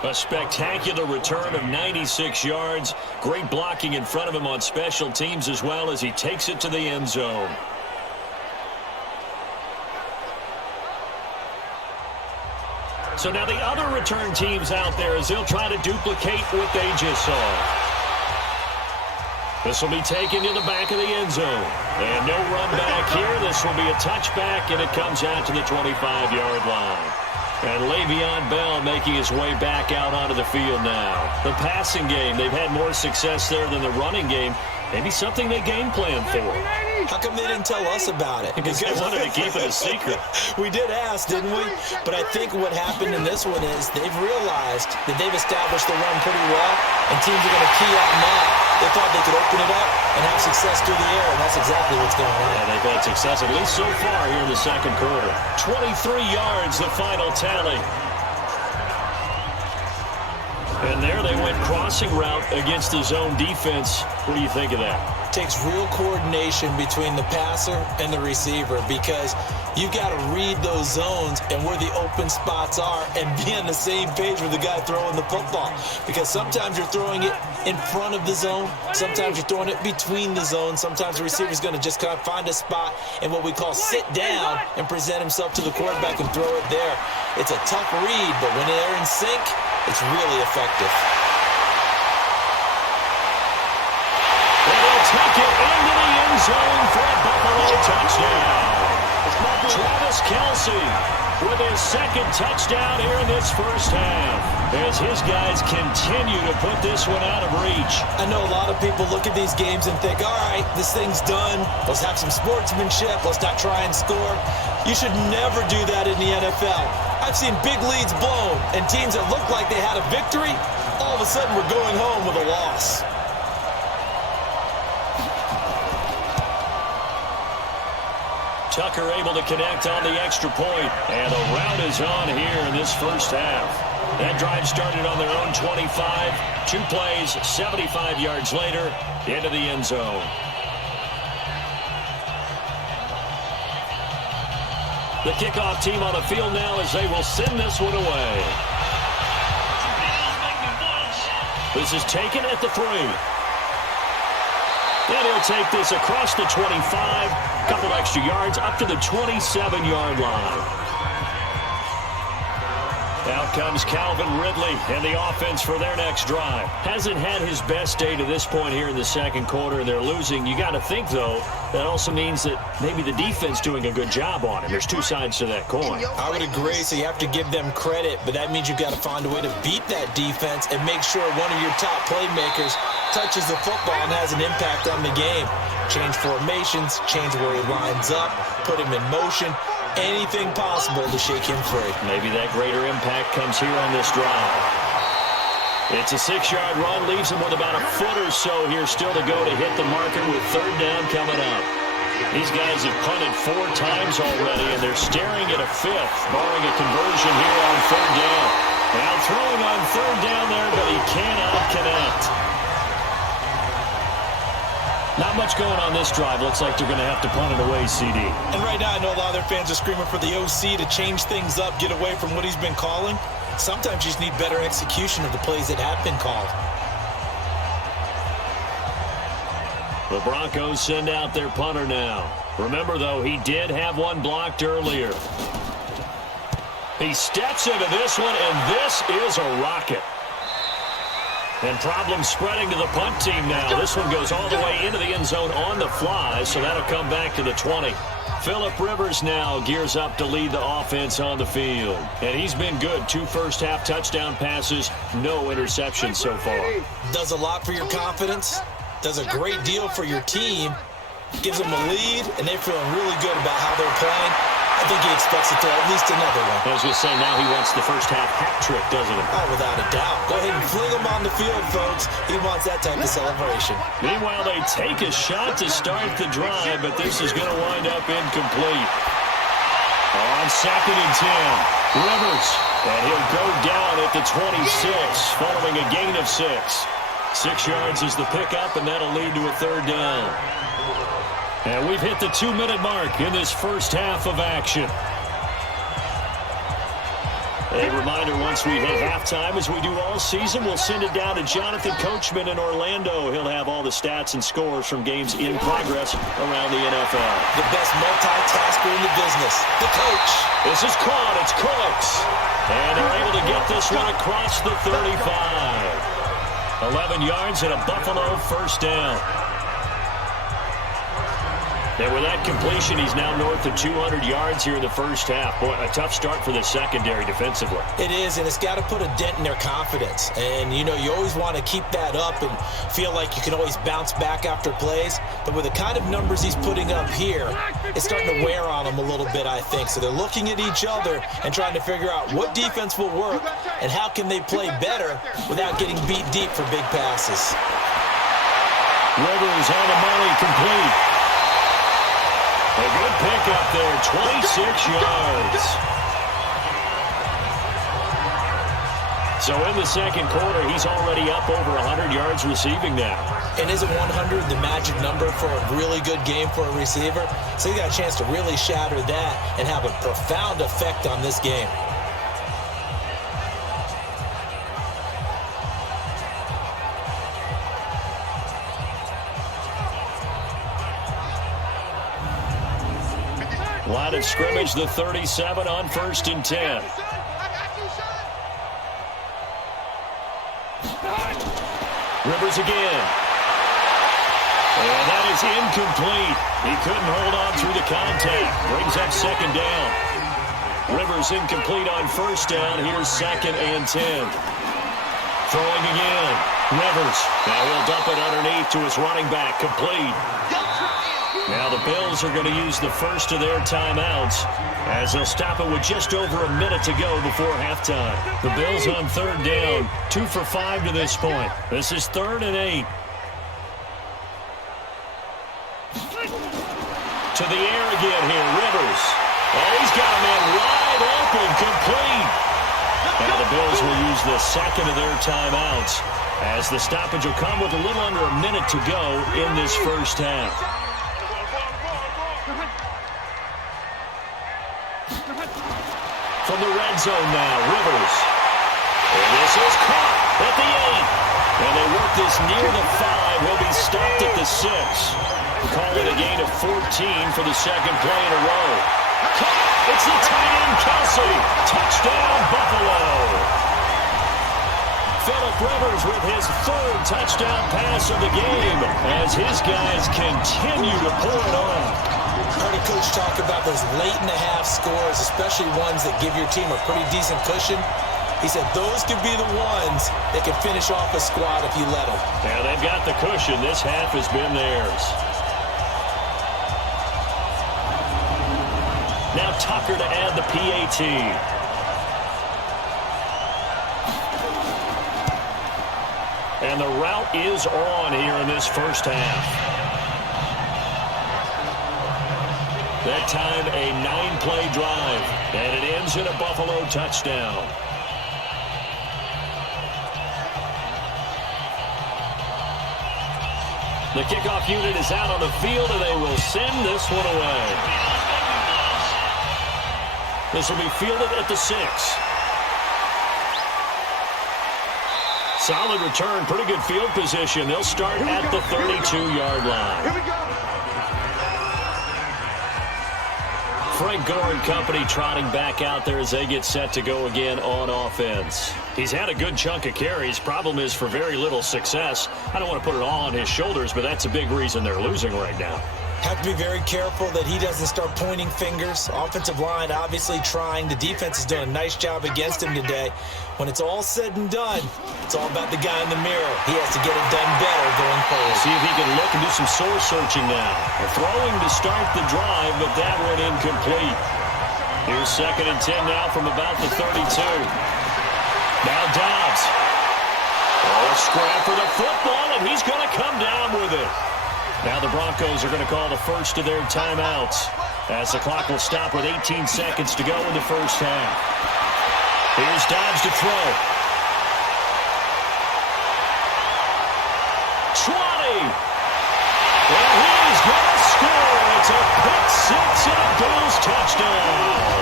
A spectacular return of 96 yards. Great blocking in front of him on special teams as well as he takes it to the end zone. So now the other return teams out there as they'll try to duplicate what they just saw. This will be taken to the back of the end zone. And no run back here. This will be a touchback, and it comes out to the 25-yard line. And Le'Veon Bell making his way back out onto the field now. The passing game, they've had more success there than the running game. Maybe something they game plan for. How come they didn't tell us about it? Because they wanted to keep it a secret. We did ask, didn't we? But I think what happened in this one is they've realized that they've established the run pretty well, and teams are going to key on that. They thought they could open it up and have success through the air, and that's exactly what's going on. And they've had success, at least so far here in the second quarter. 23 yards, the final tally. And there they went crossing route against the zone defense. What do you think of that? Takes real coordination between the passer and the receiver because you've got to read those zones and where the open spots are and be on the same page with the guy throwing the football. Because sometimes you're throwing it in front of the zone. Sometimes you're throwing it between the zones. Sometimes the receiver's going to just kind of find a spot and what we call sit down and present himself to the quarterback and throw it there. It's a tough read, but when they're in sync, it's really effective. Take it into the end zone for a Buffalo touchdown. Travis Kelce with his second touchdown here in this first half as his guys continue to put this one out of reach. I know a lot of people look at these games and think, all right, this thing's done. Let's have some sportsmanship. Let's not try and score. You should never do that in the NFL. I've seen big leads blown and teams that looked like they had a victory, all of a sudden we're going home with a loss. Tucker able to connect on the extra point, and the route is on here in this first half. That drive started on their own 25. 2 plays, 75 yards later, into the end zone. The kickoff team on the field now as they will send this one away. This is taken at the 3. And he'll take this across the 25, couple extra yards, up to the 27-yard line. Out comes Calvin Ridley and the offense for their next drive. Hasn't had his best day to this point here in the second quarter, and they're losing. You got to think, though, that also means that maybe the defense doing a good job on it. There's 2 sides to that coin. I would agree, so you have to give them credit, but that means you've got to find a way to beat that defense and make sure one of your top playmakers touches the football and has an impact on the game. Change formations, change where he lines up, put him in motion. Anything possible to shake him free. Maybe that greater impact comes here on this drive. It's a 6-yard run, leaves him with about a foot or so here still to go to hit the marker with 3rd down coming up. These guys have punted 4 times already, and they're staring at a 5th, barring a conversion here on 3rd down. Now throwing on 3rd down there, but he cannot connect. Not much going on this drive. Looks like they're going to have to punt it away, CD. And right now, I know a lot of their fans are screaming for the OC to change things up, get away from what he's been calling. Sometimes you just need better execution of the plays that have been called. The Broncos send out their punter now. Remember, though, he did have one blocked earlier. He steps into this one, and this is a rocket. And problems spreading to the punt team now. This one goes all the way into the end zone on the fly, so that'll come back to the 20. Phillip Rivers now gears up to lead the offense on the field. And he's been good. 2 first-half touchdown passes, no interceptions so far. Does a lot for your confidence. Does a great deal for your team. Gives them a lead, and they're feeling really good about how they're playing. I think he expects to throw at least another one. I was going to say, now he wants the first-half hat trick, doesn't he? Oh, without a doubt. Go ahead and fling him on the field, folks. He wants that type of celebration. Meanwhile, they take a shot to start the drive, but this is going to wind up incomplete. On 2nd and 10, Rivers, and he'll go down at the 26, following a gain of 6. 6 yards is the pickup, and that'll lead to a 3rd down. And we've hit the 2-minute mark in this first half of action. A reminder, once we hit halftime, as we do all season, we'll send it down to Jonathan Coachman in Orlando. He'll have all the stats and scores from games in progress around the NFL. The best multitasker in the business, the coach. This is caught. It's Cooks. And they're able to get this one across the 35. 11 yards and a Buffalo first down. And with that completion, he's now north of 200 yards here in the first half. Boy, a tough start for the secondary defensively. It is, and it's got to put a dent in their confidence. And, you know, you always want to keep that up and feel like you can always bounce back after plays. But with the kind of numbers he's putting up here, it's starting to wear on them a little bit, I think. So they're looking at each other and trying to figure out what defense will work and how can they play better without getting beat deep for big passes. Rivers on the money, complete. A good pickup there, 26 yards. So in the second quarter, he's already up over 100 yards receiving now. And isn't 100 the magic number for a really good game for a receiver? So he got a chance to really shatter that and have a profound effect on this game. Line of scrimmage, the 37 on 1st and 10. Rivers again. And that is incomplete. He couldn't hold on through the contact. Brings up 2nd down. Rivers incomplete on 1st down. Here's 2nd and 10. Throwing again. Rivers. Now he'll dump it underneath to his running back. Complete. Now the Bills are going to use the first of their timeouts as they'll stop it with just over a minute to go before halftime. The Bills on 3rd down, 2 for 5 to this point. This is 3rd and 8. To the air again here, Rivers. Oh, he's got a man wide open, complete. Now the Bills will use the 2nd of their timeouts as the stoppage will come with a little under a minute to go in this first half. From the red zone now, Rivers. And this is caught at the 8. And they work this near the 5. He'll be stopped at the 6. Calling a gain of 14 for the 2nd play in a row. Caught. It's the tight end, Kelsey. Touchdown, Buffalo. Phillip Rivers with his 3rd touchdown pass of the game as his guys continue to pour it on. I heard a coach talk about those late-in-the-half scores, especially ones that give your team a pretty decent cushion. He said those could be the ones that can finish off a squad if you let them. Yeah, they've got the cushion. This half has been theirs. Now Tucker to add the PAT. And the route is on here in this first half. That time, a 9-play drive, and it ends in a Buffalo touchdown. The kickoff unit is out on the field, and they will send this one away. This will be fielded at the 6. Solid return, pretty good field position. They'll start at the 32-yard line. Here we go. Frank Gore and company trotting back out there as they get set to go again on offense. He's had a good chunk of carries. Problem is for very little success. I don't want to put it all on his shoulders, but that's a big reason they're losing right now. Have to be very careful that he doesn't start pointing fingers. Offensive line obviously trying. The defense is doing a nice job against him today. When it's all said and done, it's all about the guy in the mirror. He has to get it done better going forward. See if he can look and do some soul searching now. They're throwing to start the drive, but that went incomplete. Here's 2nd and 10 now from about the 32. Now Dobbs. Oh, a scrap for the football, and he's going to come down with it. Now the Broncos are going to call the first of their timeouts as the clock will stop with 18 seconds to go in the first half. Here's Dobbs to throw. 20. And he's going to score. It's a pick six and a Bills touchdown.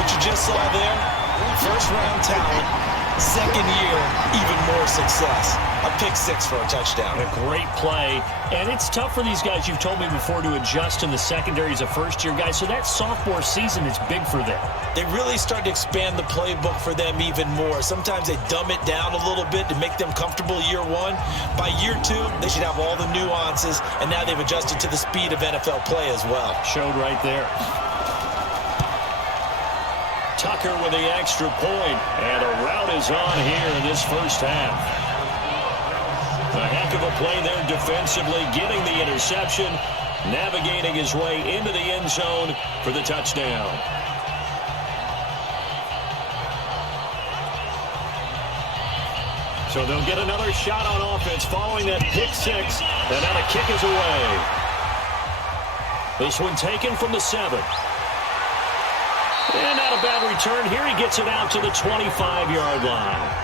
What you just saw there, first-round talent, second year, even more success. A pick six for a touchdown. A great play. And it's tough for these guys, you've told me before, to adjust in the secondary as a first-year guy. So that sophomore season is big for them. They really start to expand the playbook for them even more. Sometimes they dumb it down a little bit to make them comfortable year one. By year two, they should have all the nuances, and now they've adjusted to the speed of NFL play as well. Showed right there. Tucker with the extra point, and a rout is on here in this first half. A heck of a play there defensively, getting the interception, navigating his way into the end zone for the touchdown. So they'll get another shot on offense following that pick six, and now the kick is away. This one taken from the 7. And not a bad return. Here he gets it out to the 25-yard line.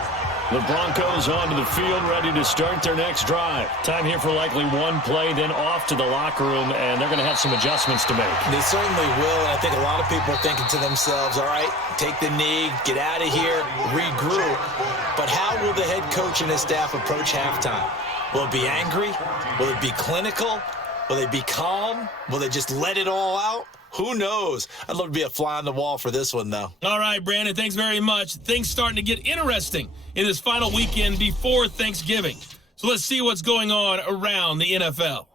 The Broncos onto the field, ready to start their next drive. Time here for likely one play, then off to the locker room, and they're going to have some adjustments to make. They certainly will, and I think a lot of people are thinking to themselves, all right, take the knee, get out of here, regroup. But how will the head coach and his staff approach halftime? Will it be angry? Will it be clinical? Will they be calm? Will they just let it all out? Who knows? I'd love to be a fly on the wall for this one, though. All right, Brandon, thanks very much. Things starting to get interesting in this final weekend before Thanksgiving. So let's see what's going on around the NFL.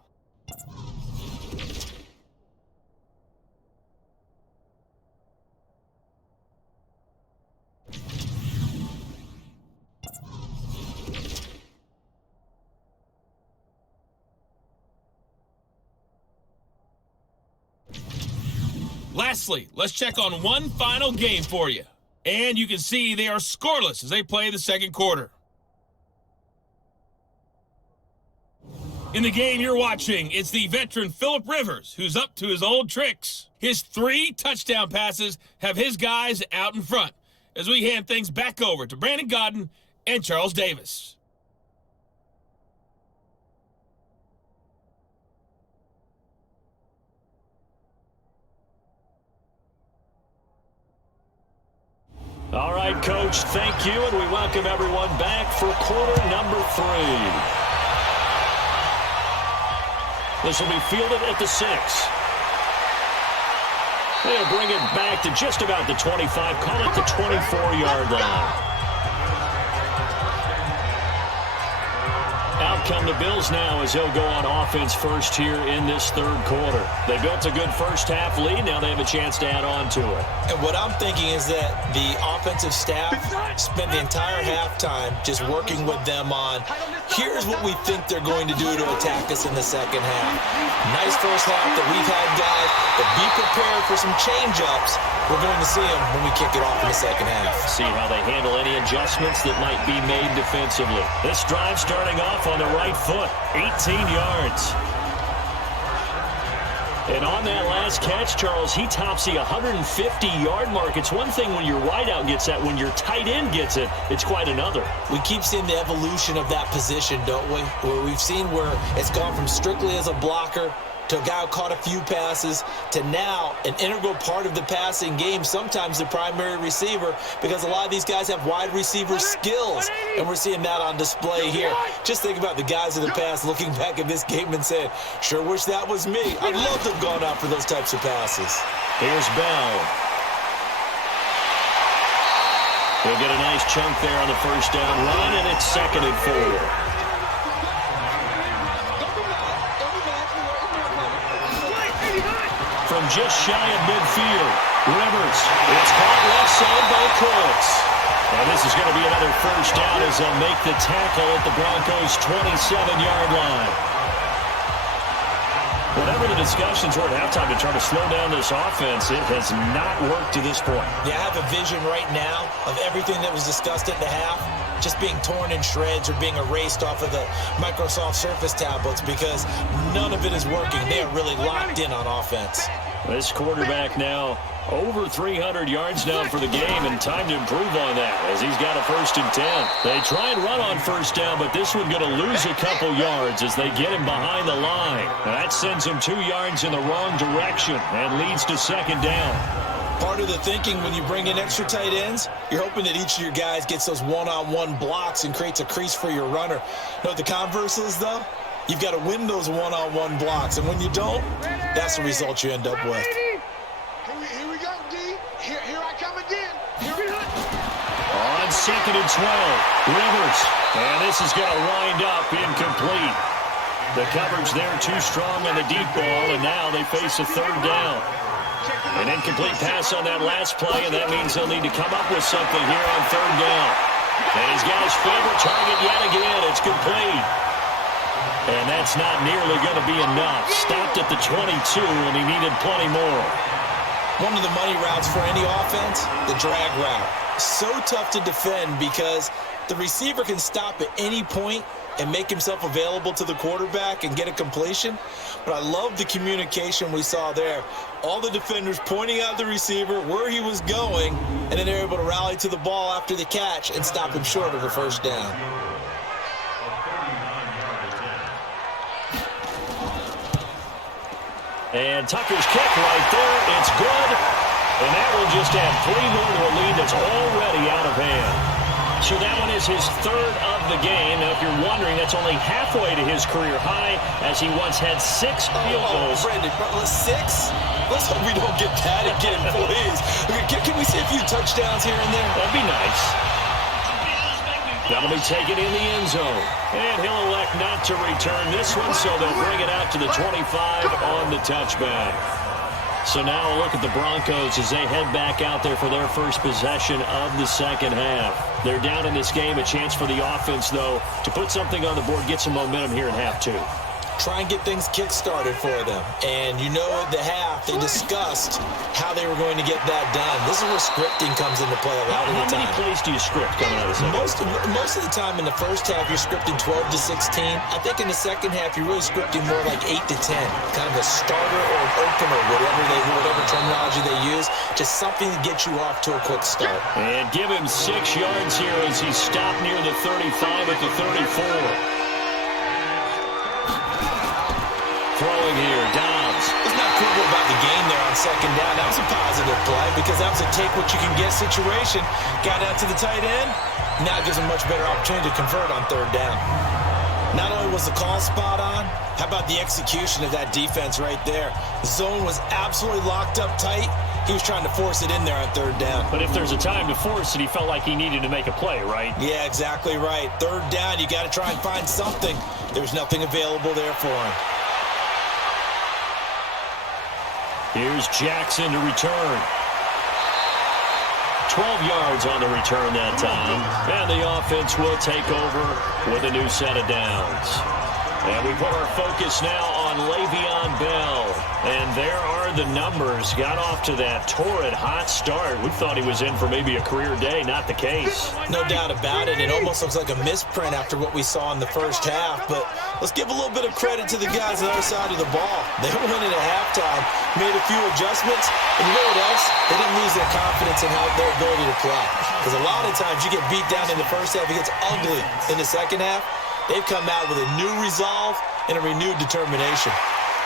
Lastly, let's check on one final game for you. And you can see they are scoreless as they play the second quarter. In the game you're watching, it's the veteran Phillip Rivers, who's up to his old tricks. His 3 touchdown passes have his guys out in front as we hand things back over to Brandon Godden and Charles Davis. All right, Coach, thank you, and we welcome everyone back for quarter number 3. This will be fielded at the 6. They'll bring it back to just about the 25, call it the 24-yard line. Out come the Bills now as they'll go on offense first here in this third quarter. They built a good first half lead. Now they have a chance to add on to it. And what I'm thinking is that the offensive staff spent the entire halftime just working with them on, here's what we think they're going to do to attack us in the second half. Nice first half that we've had, guys, but be prepared for some change-ups. We're going to see them when we kick it off in the second half. See how they handle any adjustments that might be made defensively. This drive starting off on the right foot, 18 yards. And on that last catch, Charles, he tops the 150-yard mark. It's one thing when your wideout gets that. When your tight end gets it, it's quite another. We keep seeing the evolution of that position, don't we? Where we've seen where it's gone from strictly as a blocker to a guy who caught a few passes, to now an integral part of the passing game, sometimes the primary receiver, because a lot of these guys have wide receiver skills, and we're seeing that on display here. Just think about the guys in the past looking back at this game and saying, sure wish that was me. I'd love to have gone out for those types of passes. Here's Bell. They'll get a nice chunk there on the first down run, and it's 2nd and 4. from just shy of midfield. Rivers, it's caught left side by Colts. And this is going to be another first down as they'll make the tackle at the Broncos' 27-yard line. Whatever the discussions were at halftime to try to slow down this offense, it has not worked to this point. Yeah, I have a vision right now of everything that was discussed at the half just being torn in shreds or being erased off of the Microsoft Surface tablets because none of it is working. They are really locked in on offense. This quarterback now over 300 yards now for the game, and time to improve on that as he's got a 1st and 10. They try and run on first down, but this one going to lose a couple yards as they get him behind the line. That sends him 2 yards in the wrong direction and leads to 2nd down. Part of the thinking when you bring in extra tight ends, you're hoping that each of your guys gets those one-on-one blocks and creates a crease for your runner. You know what the converse is, though? You've got to win those one-on-one blocks, and when you don't, that's the result you end up with. Here we go, D. Here I come again. On 2nd and 12, Rivers. And this is going to wind up incomplete. The coverage there too strong on the deep ball, and now they face a 3rd down. An incomplete pass on that last play, and that means they'll need to come up with something here on 3rd down. And he's got his favorite target yet again. It's complete. And that's not nearly going to be enough. Stopped at the 22, and he needed plenty more. One of the money routes for any offense, the drag route. So tough to defend because the receiver can stop at any point and make himself available to the quarterback and get a completion. But I love the communication we saw there. All the defenders pointing out the receiver, where he was going, and then they're able to rally to the ball after the catch and stop him short of a 1st down. And Tucker's kick right there. It's good. And that will just add 3 more to a lead that's already out of hand. So that one is his 3rd of the game. Now, if you're wondering, that's only halfway to his career high as he once had 6 field goals. Brandon, 6? Let's hope we don't get that again, please. Can we see a few touchdowns here and there? That'd be nice. That'll be taken in the end zone. And he'll elect not to return this one, so they'll bring it out to the 25 on the touchback. So now a look at the Broncos as they head back out there for their first possession of the 2nd half. They're down in this game. A chance for the offense, though, to put something on the board, get some momentum here in half 2. Try and get things kick-started for them. And you know at the half, they discussed how they were going to get that done. This is where scripting comes into play a lot of the time. How many plays do you script coming out of the second? Most of the time in the first half, you're scripting 12 to 16. I think in the second half, you're really scripting more like 8 to 10. Kind of a starter or an opener, whatever terminology they use. Just something to get you off to a quick start. And give him 6 yards here as he stopped near the 35 at the 34. Throwing here, Dobbs. It's not quibble about the game there on 2nd down. That was a positive play because that was a take-what-you-can-get situation. Got out to the tight end. Now gives him a much better opportunity to convert on 3rd down. Not only was the call spot on, how about the execution of that defense right there? The zone was absolutely locked up tight. He was trying to force it in there on 3rd down. But if there's a time to force it, he felt like he needed to make a play, right? Yeah, exactly right. 3rd down, you got to try and find something. There was nothing available there for him. Here's Jackson to return. 12 yards on the return that time. And the offense will take over with a new set of downs. And we put our focus now on Le'Veon Bell. And there are the numbers. Got off to that torrid hot start. We thought he was in for maybe a career day. Not the case. No doubt about it. It almost looks like a misprint after what we saw in the first half. But let's give a little bit of credit to the guys on the other side of the ball. They went in at halftime, made a few adjustments. And you know what else? They didn't lose their confidence in their ability to play. Because a lot of times you get beat down in the first half. It gets ugly in the second half. They've come out with a new resolve and a renewed determination.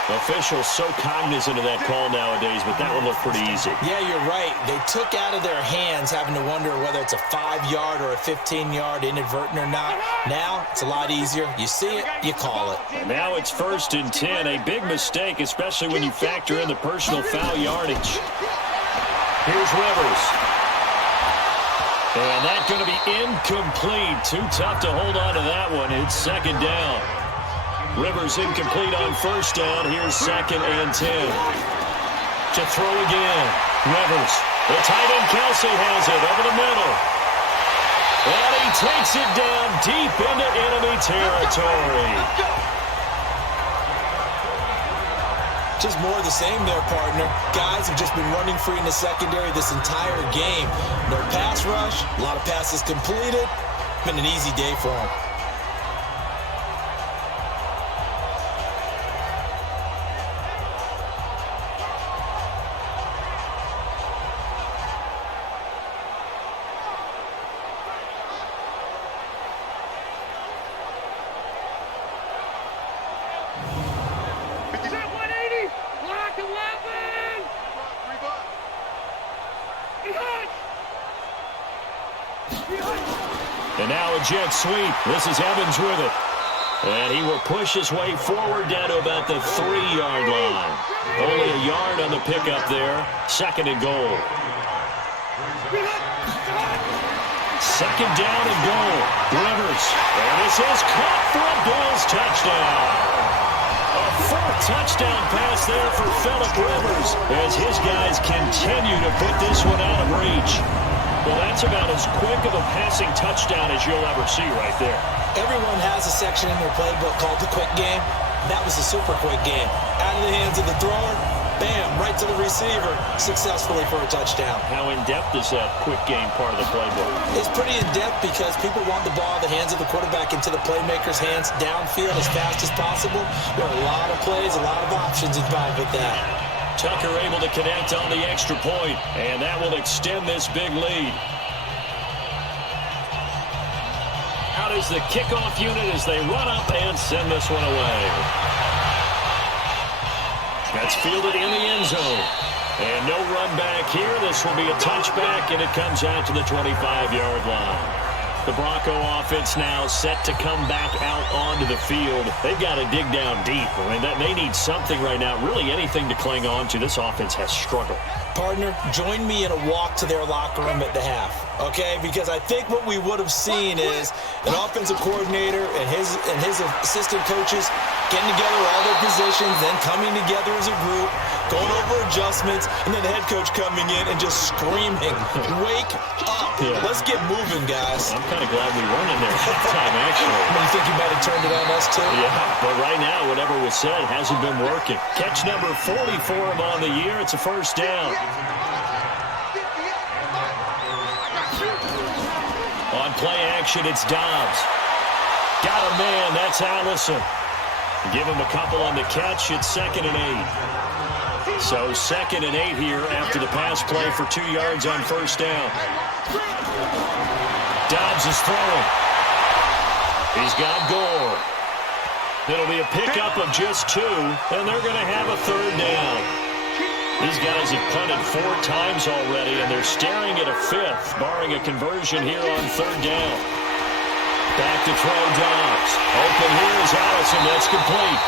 Officials so cognizant of that call nowadays, but that one looked pretty easy. Yeah, you're right. They took out of their hands having to wonder whether it's a 5-yard or a 15-yard inadvertent or not. Now, it's a lot easier. You see it, you call it. And now it's 1st and 10. A big mistake, especially when you factor in the personal foul yardage. Here's Rivers. And that's going to be incomplete. Too tough to hold on to that one. It's 2nd down. Rivers incomplete on 1st down. Here's 2nd and 10. To throw again. Rivers. The tight end Kelsey has it over the middle. And he takes it down deep into enemy territory. Just more of the same there, partner. Guys have just been running free in the secondary this entire game. No pass rush, a lot of passes completed. Been an easy day for them. And now a jet sweep. This is Evans with it. And he will push his way forward down to about the 3-yard line. Only a yard on the pickup there. 2nd and goal. 2nd down and goal. Rivers. And this is caught for a Bills touchdown. A 4th touchdown pass there for Phillip Rivers as his guys continue to put this one out of reach. Well, that's about as quick of a passing touchdown as you'll ever see right there. Everyone has a section in their playbook called the quick game. That was a super quick game. Out of the hands of the thrower, bam, right to the receiver, successfully for a touchdown. How in-depth is that quick game part of the playbook? It's pretty in-depth because people want the ball in the hands of the quarterback into the playmaker's hands downfield as fast as possible. There are a lot of plays, a lot of options involved with that. Tucker able to connect on the extra point, and that will extend this big lead. Out is the kickoff unit as they run up and send this one away. That's fielded in the end zone. And no run back here. This will be a touchback, and it comes out to the 25-yard line. The Bronco offense now set to come back out onto the field. They've got to dig down deep. I mean, they need something right now, really anything to cling on to. This offense has struggled. Partner, join me in a walk to their locker room at the half, okay? Because I think what we would have seen is an offensive coordinator and his assistant coaches getting together all their positions, then coming together as a group, going over adjustments, and then the head coach coming in and just screaming, "Wake up! Yeah. Let's get moving, guys." I'm kind of glad we weren't in there that time, actually. You think you might have turned it on us, too? Yeah, but right now, whatever was said hasn't been working. Catch number 44 on the year. It's a 1st down. On play action, it's Dobbs. Got a man. That's Allison. Give him a couple on the catch. It's 2nd and 8. So 2nd and 8 here after the pass play for 2 yards on 1st down. Dobbs is throwing. He's got Gore. It'll be a pickup of just 2, and they're going to have a 3rd down. These guys have punted 4 times already, and they're staring at a 5th, barring a conversion here on 3rd down. Back to throw Dobbs. Open here is Allison. That's complete.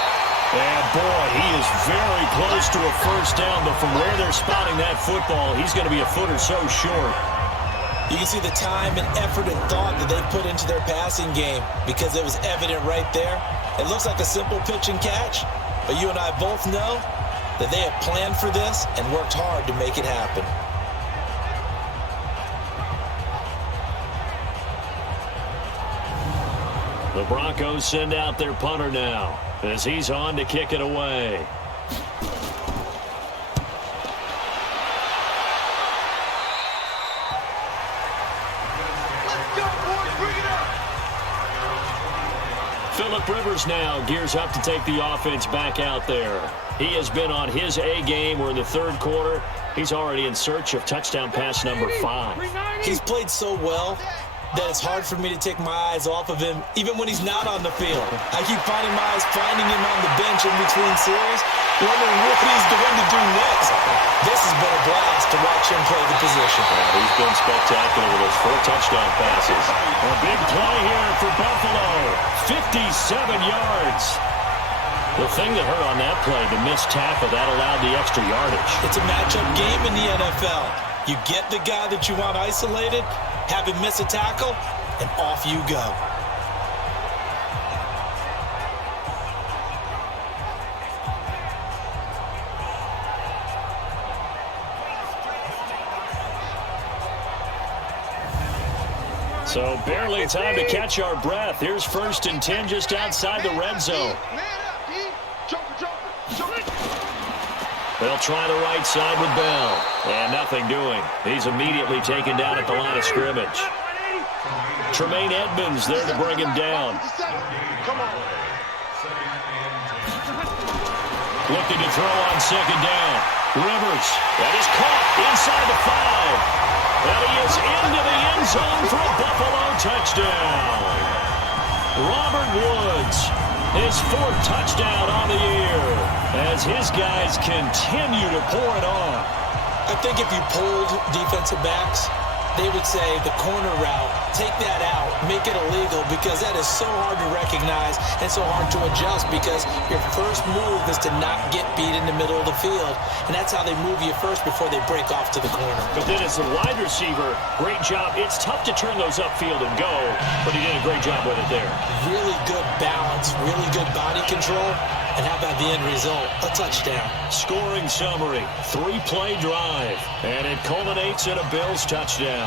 And, boy, he is very close to a 1st down, but from where they're spotting that football, he's going to be a foot or so short. You can see the time and effort and thought that they put into their passing game because it was evident right there. It looks like a simple pitch and catch, but you and I both know that they have planned for this and worked hard to make it happen. The Broncos send out their punter now as he's on to kick it away. Phillip Rivers now gears up to take the offense back out there. He has been on his A game. We're in the 3rd quarter. He's already in search of touchdown pass number 5. He's played so well that it's hard for me to take my eyes off of him, even when he's not on the field. I keep finding him on the bench in between series, wondering what he's going to do next. This has been a blast to watch him play the position. He's been spectacular with those 4 touchdown passes. A big play here for Buffalo. 57 yards. The thing that hurt on that play, the missed tackle, that allowed the extra yardage. It's a matchup game in the NFL. You get the guy that you want isolated, have him miss a tackle, and off you go. So barely time to catch our breath. Here's 1st and 10 just outside the red zone. They'll try the right side with Bell. And nothing doing. He's immediately taken down at the line of scrimmage. Tremaine Edmonds there to bring him down. Looking to throw on 2nd down. Rivers, that is caught inside the 5. And he is into the end zone for a Buffalo touchdown. Robert Woods, his 4th touchdown on the year as his guys continue to pour it on. I think if you polled defensive backs, they would say the corner route, take that out, make it illegal, because that is so hard to recognize and so hard to adjust, because your first move is to not get beat in the middle of the field, and that's how they move you first before they break off to the corner. But then as a wide receiver, great job. It's tough to turn those upfield and go, but he did a great job with it there. Really good balance, really good body control, and how about the end result? A touchdown. Scoring summary, 3-play drive, and it culminates in a Bills touchdown.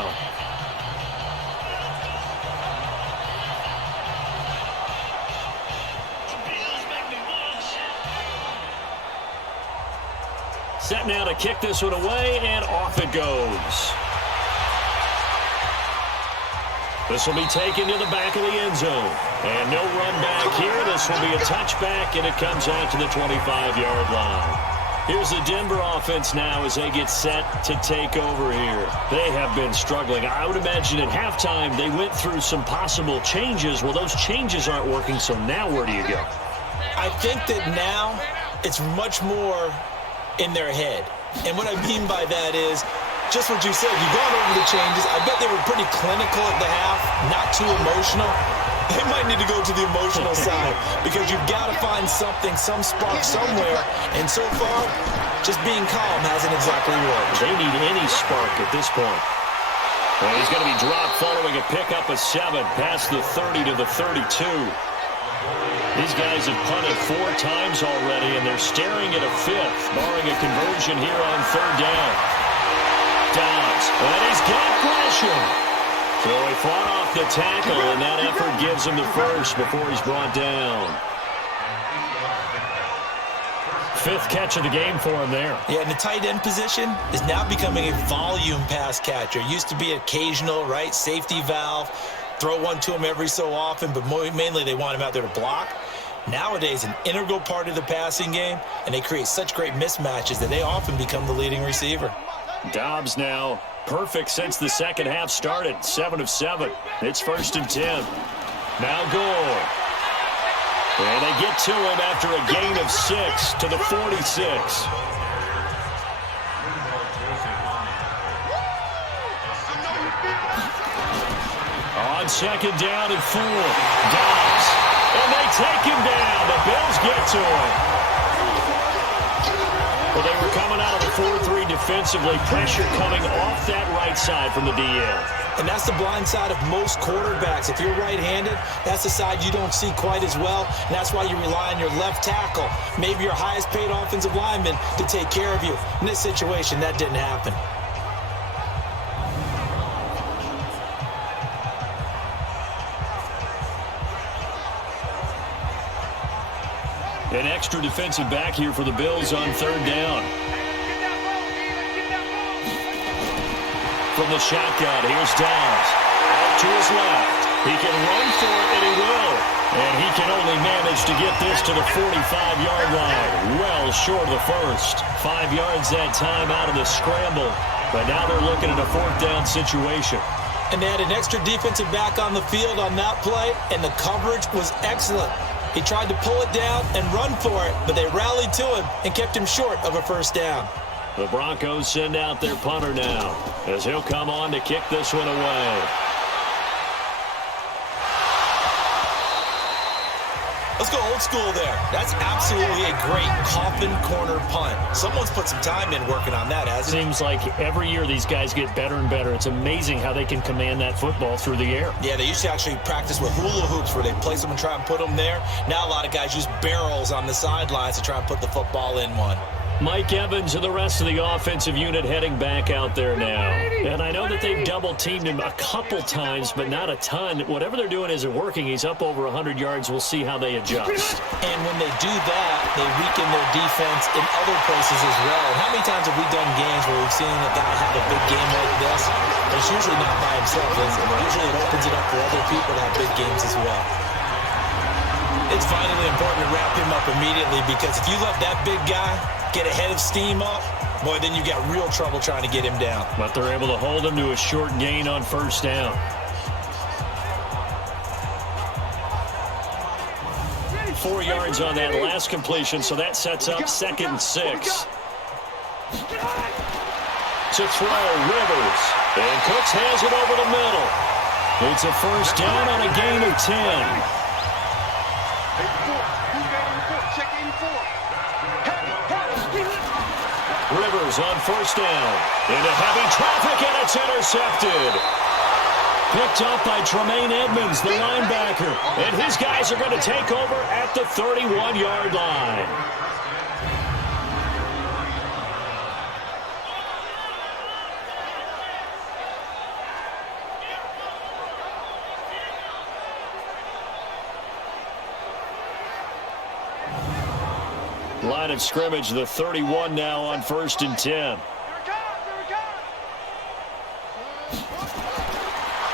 Set now to kick this one away, and off it goes. This will be taken to the back of the end zone. And no run back here. This will be a touchback, and it comes out to the 25-yard line. Here's the Denver offense now as they get set to take over here. They have been struggling. I would imagine at halftime they went through some possible changes. Well, those changes aren't working, so now where do you go? I think that now it's much more in their head. And what I mean by that is just what you said. You've gone over the changes. I bet they were pretty clinical at the half, not too emotional. They might need to go to the emotional side because you've got to find something, some spark somewhere. And so far, just being calm hasn't exactly worked. They need any spark at this point. Well, he's going to be dropped following a pickup of 7 past the 30 to the 32. These guys have punted 4 times already, and they're staring at a 5th, barring a conversion here on 3rd down. Dobbs, and he's got Gresham. So he fought off the tackle, and that effort gives him the first before he's brought down. 5th catch of the game for him there. Yeah, and the tight end position is now becoming a volume pass catcher. Used to be occasional, right, safety valve, throw one to him every so often, but mainly they want him out there to block. Nowadays, an integral part of the passing game, and they create such great mismatches that they often become the leading receiver. Dobbs now perfect since the second half started. 7 of 7. It's 1st and 10. Now Gore. And they get to him after a gain of 6 to the 46. On 2nd down and 4. Dobbs. And they take him down. The Bills get to him. Well, they were coming out of the 4-3 defensively. Pressure coming off that right side from the DN. And that's the blind side of most quarterbacks. If you're right-handed, that's the side you don't see quite as well. And that's why you rely on your left tackle, maybe your highest-paid offensive lineman, to take care of you. In this situation, that didn't happen. An extra defensive back here for the Bills on 3rd down. From the shotgun, here's Dobbs. Out to his left. He can run for it, and he will. And he can only manage to get this to the 45-yard line. Well short of the first. 5 yards that time out of the scramble. But now they're looking at a 4th down situation. And they had an extra defensive back on the field on that play, and the coverage was excellent. He tried to pull it down and run for it, but they rallied to him and kept him short of a 1st down. The Broncos send out their punter now as he'll come on to kick this one away. Let's go old school there. That's absolutely a great coffin corner punt. Someone's put some time in working on that, hasn't it? Seems like every year these guys get better and better. It's amazing how they can command that football through the air. Yeah, they used to actually practice with hula hoops where they place them and try and put them there. Now a lot of guys use barrels on the sidelines to try and put the football in one. Mike Evans and the rest of the offensive unit heading back out there now. And I know that they've double-teamed him a couple times, but not a ton. Whatever they're doing isn't working. He's up over 100 yards. We'll see how they adjust. And when they do that, they weaken their defense in other places as well. And how many times have we done games where we've seen a guy have a big game like this? But it's usually not by himself, is it? Usually it opens it up for other people to have big games as well. It's vitally important to wrap him up immediately, because if you let that big guy get ahead of steam up, boy, then you've got real trouble trying to get him down. But they're able to hold him to a short gain on first down. Four yards on that last completion, so that sets up 2nd and 6. To throw, Rivers. And Cooks has it over the middle. It's a first down on a gain of 10. Rivers on first down. Into heavy traffic, and it's intercepted. Picked up by Tremaine Edmonds, the linebacker. And his guys are going to take over at the 31-yard line. Line of scrimmage, the 31 now on 1st and 10.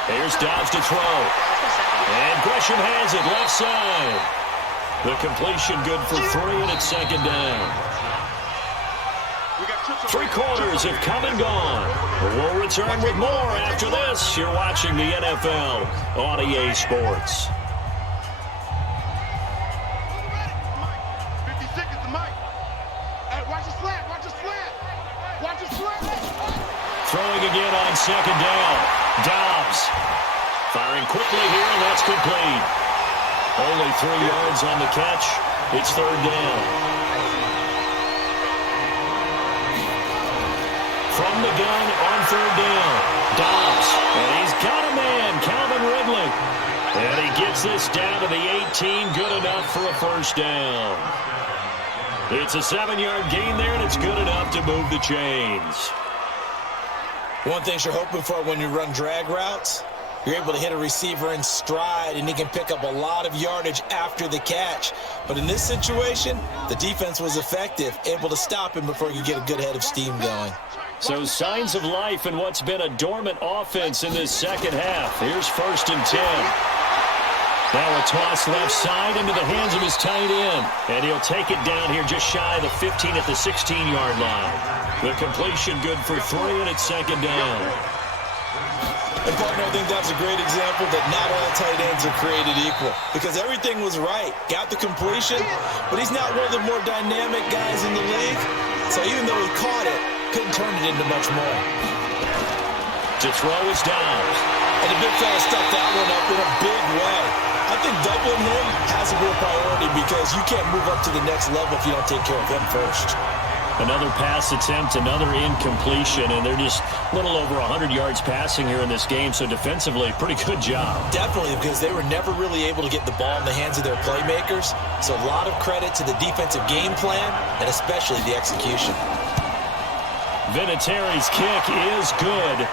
Here's Dobbs to throw. And Gresham has it left side. The completion good for 3, and it's 2nd down. 3 quarters have come and gone. We'll return with more after this. You're watching the NFL on EA Sports. Throwing again on 2nd down. Dobbs firing quickly here, and that's complete. Only 3 yards on the catch. It's 3rd down. From the gun on 3rd down. Dobbs, and he's got a man, Calvin Ridley. And he gets this down to the 18, good enough for a first down. It's a 7-yard gain there, and it's good enough to move the chains. One thing you're hoping for when you run drag routes, you're able to hit a receiver in stride, and he can pick up a lot of yardage after the catch. But in this situation, the defense was effective, able to stop him before he could get a good head of steam going. So signs of life in what's been a dormant offense in this second half. Here's 1st and 10. Now a toss left side into the hands of his tight end. And he'll take it down here just shy of the 15 at the 16-yard line. The completion good for 3, and it's 2nd down. And, partner, I think that's a great example that not all tight ends are created equal, because everything was right. Got the completion, but he's not one of the more dynamic guys in the league. So even though he caught it, couldn't turn it into much more. To throw is down. And the big fella stuffed that one up in a big way. I think doubling him has to be a priority, because you can't move up to the next level if you don't take care of him first. Another pass attempt, another incompletion, and they're just a little over 100 yards passing here in this game, so defensively, pretty good job. Definitely, because they were never really able to get the ball in the hands of their playmakers, so a lot of credit to the defensive game plan, and especially the execution. Vinatieri's kick is good,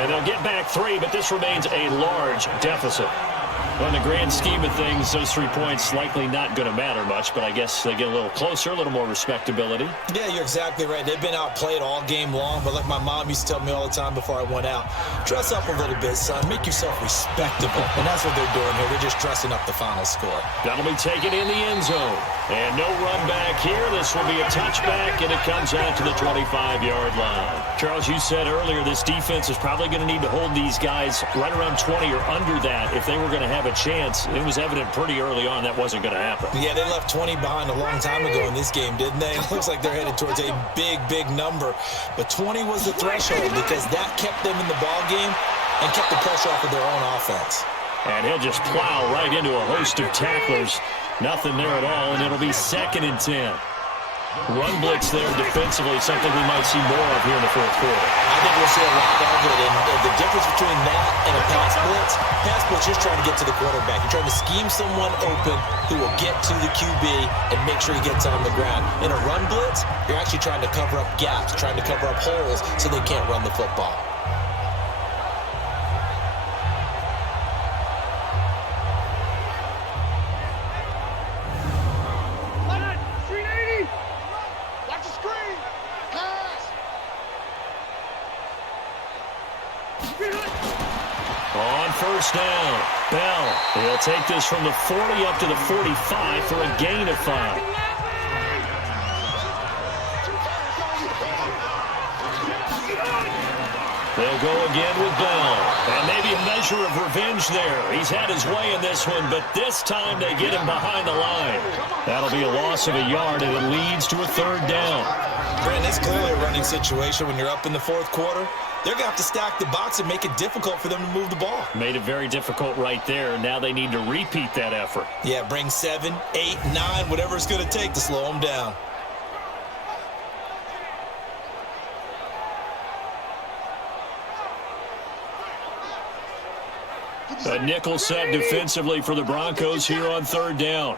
and they'll get back 3, but this remains a large deficit. On the grand scheme of things, those 3 points likely not going to matter much, but I guess they get a little closer, a little more respectability. Yeah, you're exactly right. They've been outplayed all game long, but like my mom used to tell me all the time before I went out, dress up a little bit, son. Make yourself respectable. And that's what they're doing here. They're just dressing up the final score. That'll be taken in the end zone. And no run back here. This will be a touchback, and it comes out to the 25-yard line. Charles, you said earlier this defense is probably going to need to hold these guys right around 20 or under that if they were going to have a chance. It was evident pretty early on that wasn't going to happen. Yeah, they left 20 behind a long time ago in this game, didn't they? It looks like they're headed towards a big, big number. But 20 was the threshold, because that kept them in the ball game and kept the pressure off of their own offense. And he'll just plow right into a host of tacklers. Nothing there at all, and it'll be 2nd and 10. Run blitz there defensively, something we might see more of here in the fourth quarter. I think we'll see a lot of it, and the difference between that and a pass blitz, you're just trying to get to the quarterback. You're trying to scheme someone open who will get to the QB and make sure he gets on the ground. In a run blitz, you're actually trying to cover up gaps, trying to cover up holes so they can't run the football. On first down, Bell. He'll take this from the 40 up to the 45 for a gain of 5. They'll go again with Bell. And maybe a measure of revenge there. He's had his way in this one, but this time they get him behind the line. That'll be a loss of a yard, and it leads to a third down. Brandon, it's clearly a running situation when you're up in the fourth quarter. They're going to have to stack the box and make it difficult for them to move the ball. Made it very difficult right there. Now they need to repeat that effort. Yeah, bring 7, 8, 9, whatever it's going to take to slow them down. A nickel set defensively for the Broncos here on third down.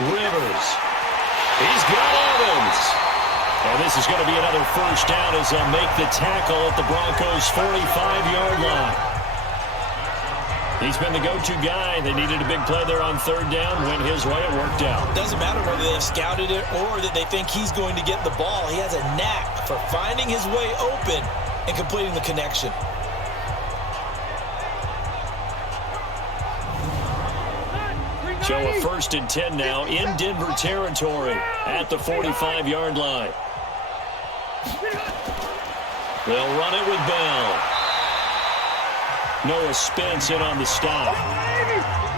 Rivers. He's got Evans. And this is going to be another first down as they'll make the tackle at the Broncos' 45-yard line. He's been the go-to guy. They needed a big play there on third down. Went his way. It worked out. Doesn't matter whether they've scouted it or that they think he's going to get the ball. He has a knack for finding his way open and completing the connection. So a 1st and 10 now in Denver territory at the 45-yard line. They'll run it with Bell. Noah Spence in on the stop.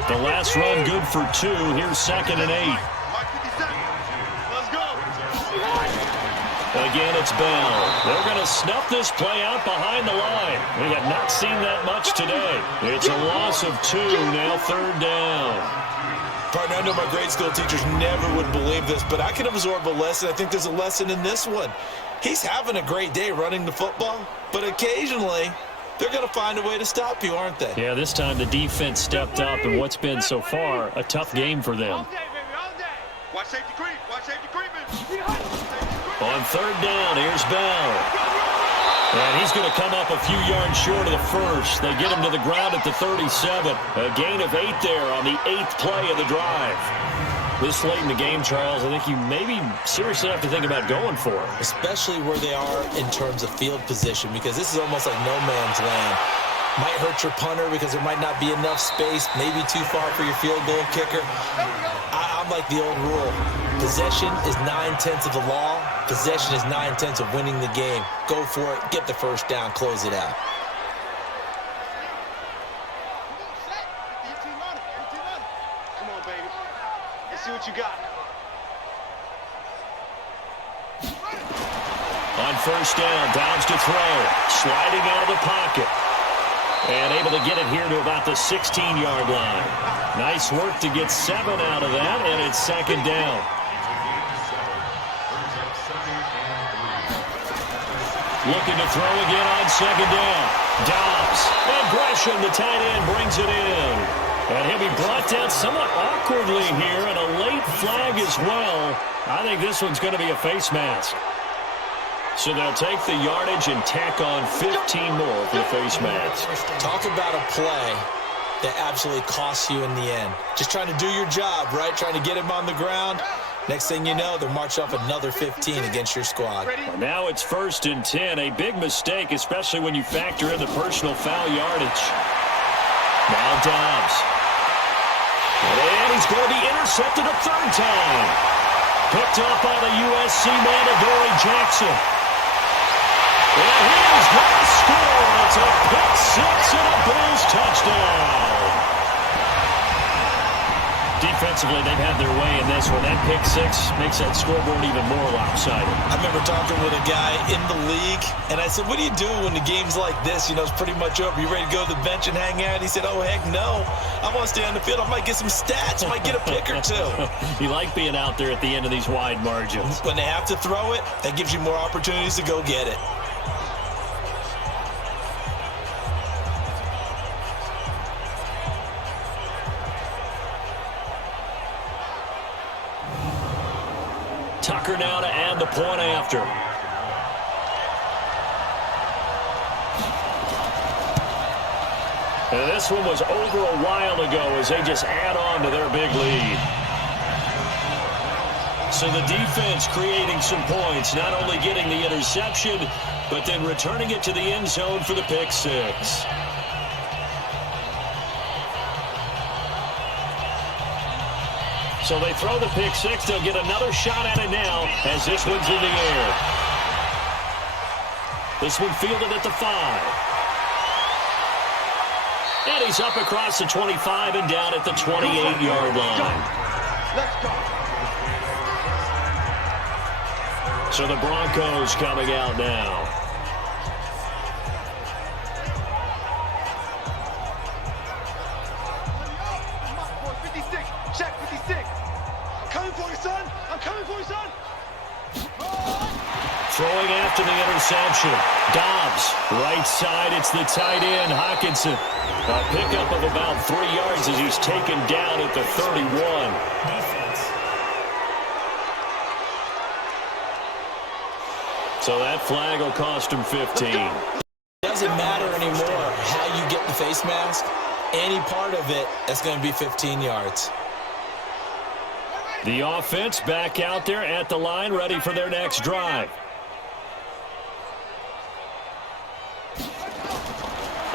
The last run good for 2. Here's 2nd and 8. Again, it's Bell. They're going to snuff this play out behind the line. We have not seen that much today. It's a loss of 2, now third down. Partner, I know my grade school teachers never would believe this, but I can absorb a lesson. I think there's a lesson in this one. He's having a great day running the football, but occasionally they're going to find a way to stop you, aren't they? Yeah, this time the defense stepped up in what's been so far a tough game for them. All day, baby, all day. Watch safety creep. Watch safety creeping. On third down, here's Bell. And he's going to come up a few yards short of the first. They get him to the ground at the 37. A gain of 8 there on the 8th play of the drive. This late in the game, Charles, I think you maybe seriously have to think about going for it. Especially where they are in terms of field position, because this is almost like no man's land. Might hurt your punter because there might not be enough space, maybe too far for your field goal kicker. I'm like the old rule. Possession is 9/10 of the law. Possession is 9/10 of winning the game. Go for it, get the first down, close it out. Come on, baby. Let's see what you got. On first down, Downs to throw. Sliding out of the pocket. And able to get it here to about the 16-yard line. Nice work to get 7 out of that, and it's 2nd down. Looking to throw again on 2nd down. Dobbs. And Gresham, the tight end, brings it in. And he'll be brought down somewhat awkwardly here, and a late flag as well. I think this one's going to be a face mask. So they'll take the yardage and tack on 15 more for the face mask. Talk about a play that absolutely costs you in the end. Just trying to do your job, right? Trying to get him on the ground. Next thing you know, they'll march off another 15 against your squad. Well, now it's 1st and 10. A big mistake, especially when you factor in the personal foul yardage. Now Dobbs. And he's going to be intercepted a 3rd time. Picked up by the USC man, Adoree Jackson. And he's going to score. It's a pick 6 and a Bills touchdown. Defensively, they've had their way in this one. That pick six makes that scoreboard even more lopsided. I remember talking with a guy in the league, and I said, what do you do when the game's like this? You know, it's pretty much over. You ready to go to the bench and hang out? He said, oh, heck no. I want to stay on the field. I might get some stats. I might get a pick or two. You like being out there at the end of these wide margins. When they have to throw it, that gives you more opportunities to go get it. Tucker now to add the point after. And this one was over a while ago as they just add on to their big lead. So the defense creating some points, not only getting the interception, but then returning it to the end zone for the pick six. So they throw the pick six. They'll get another shot at it now as this one's in the air. This one fielded at the 5. And he's up across the 25 and down at the 28-yard line. Let's go. So the Broncos coming out now. Throwing after the interception. Dobbs, right side, it's the tight end, Hockenson. A pickup of about 3 yards as he's taken down at the 31. So that flag will cost him 15. It doesn't matter anymore how you get the face mask. Any part of it, that's going to be 15 yards. The offense back out there at the line, ready for their next drive.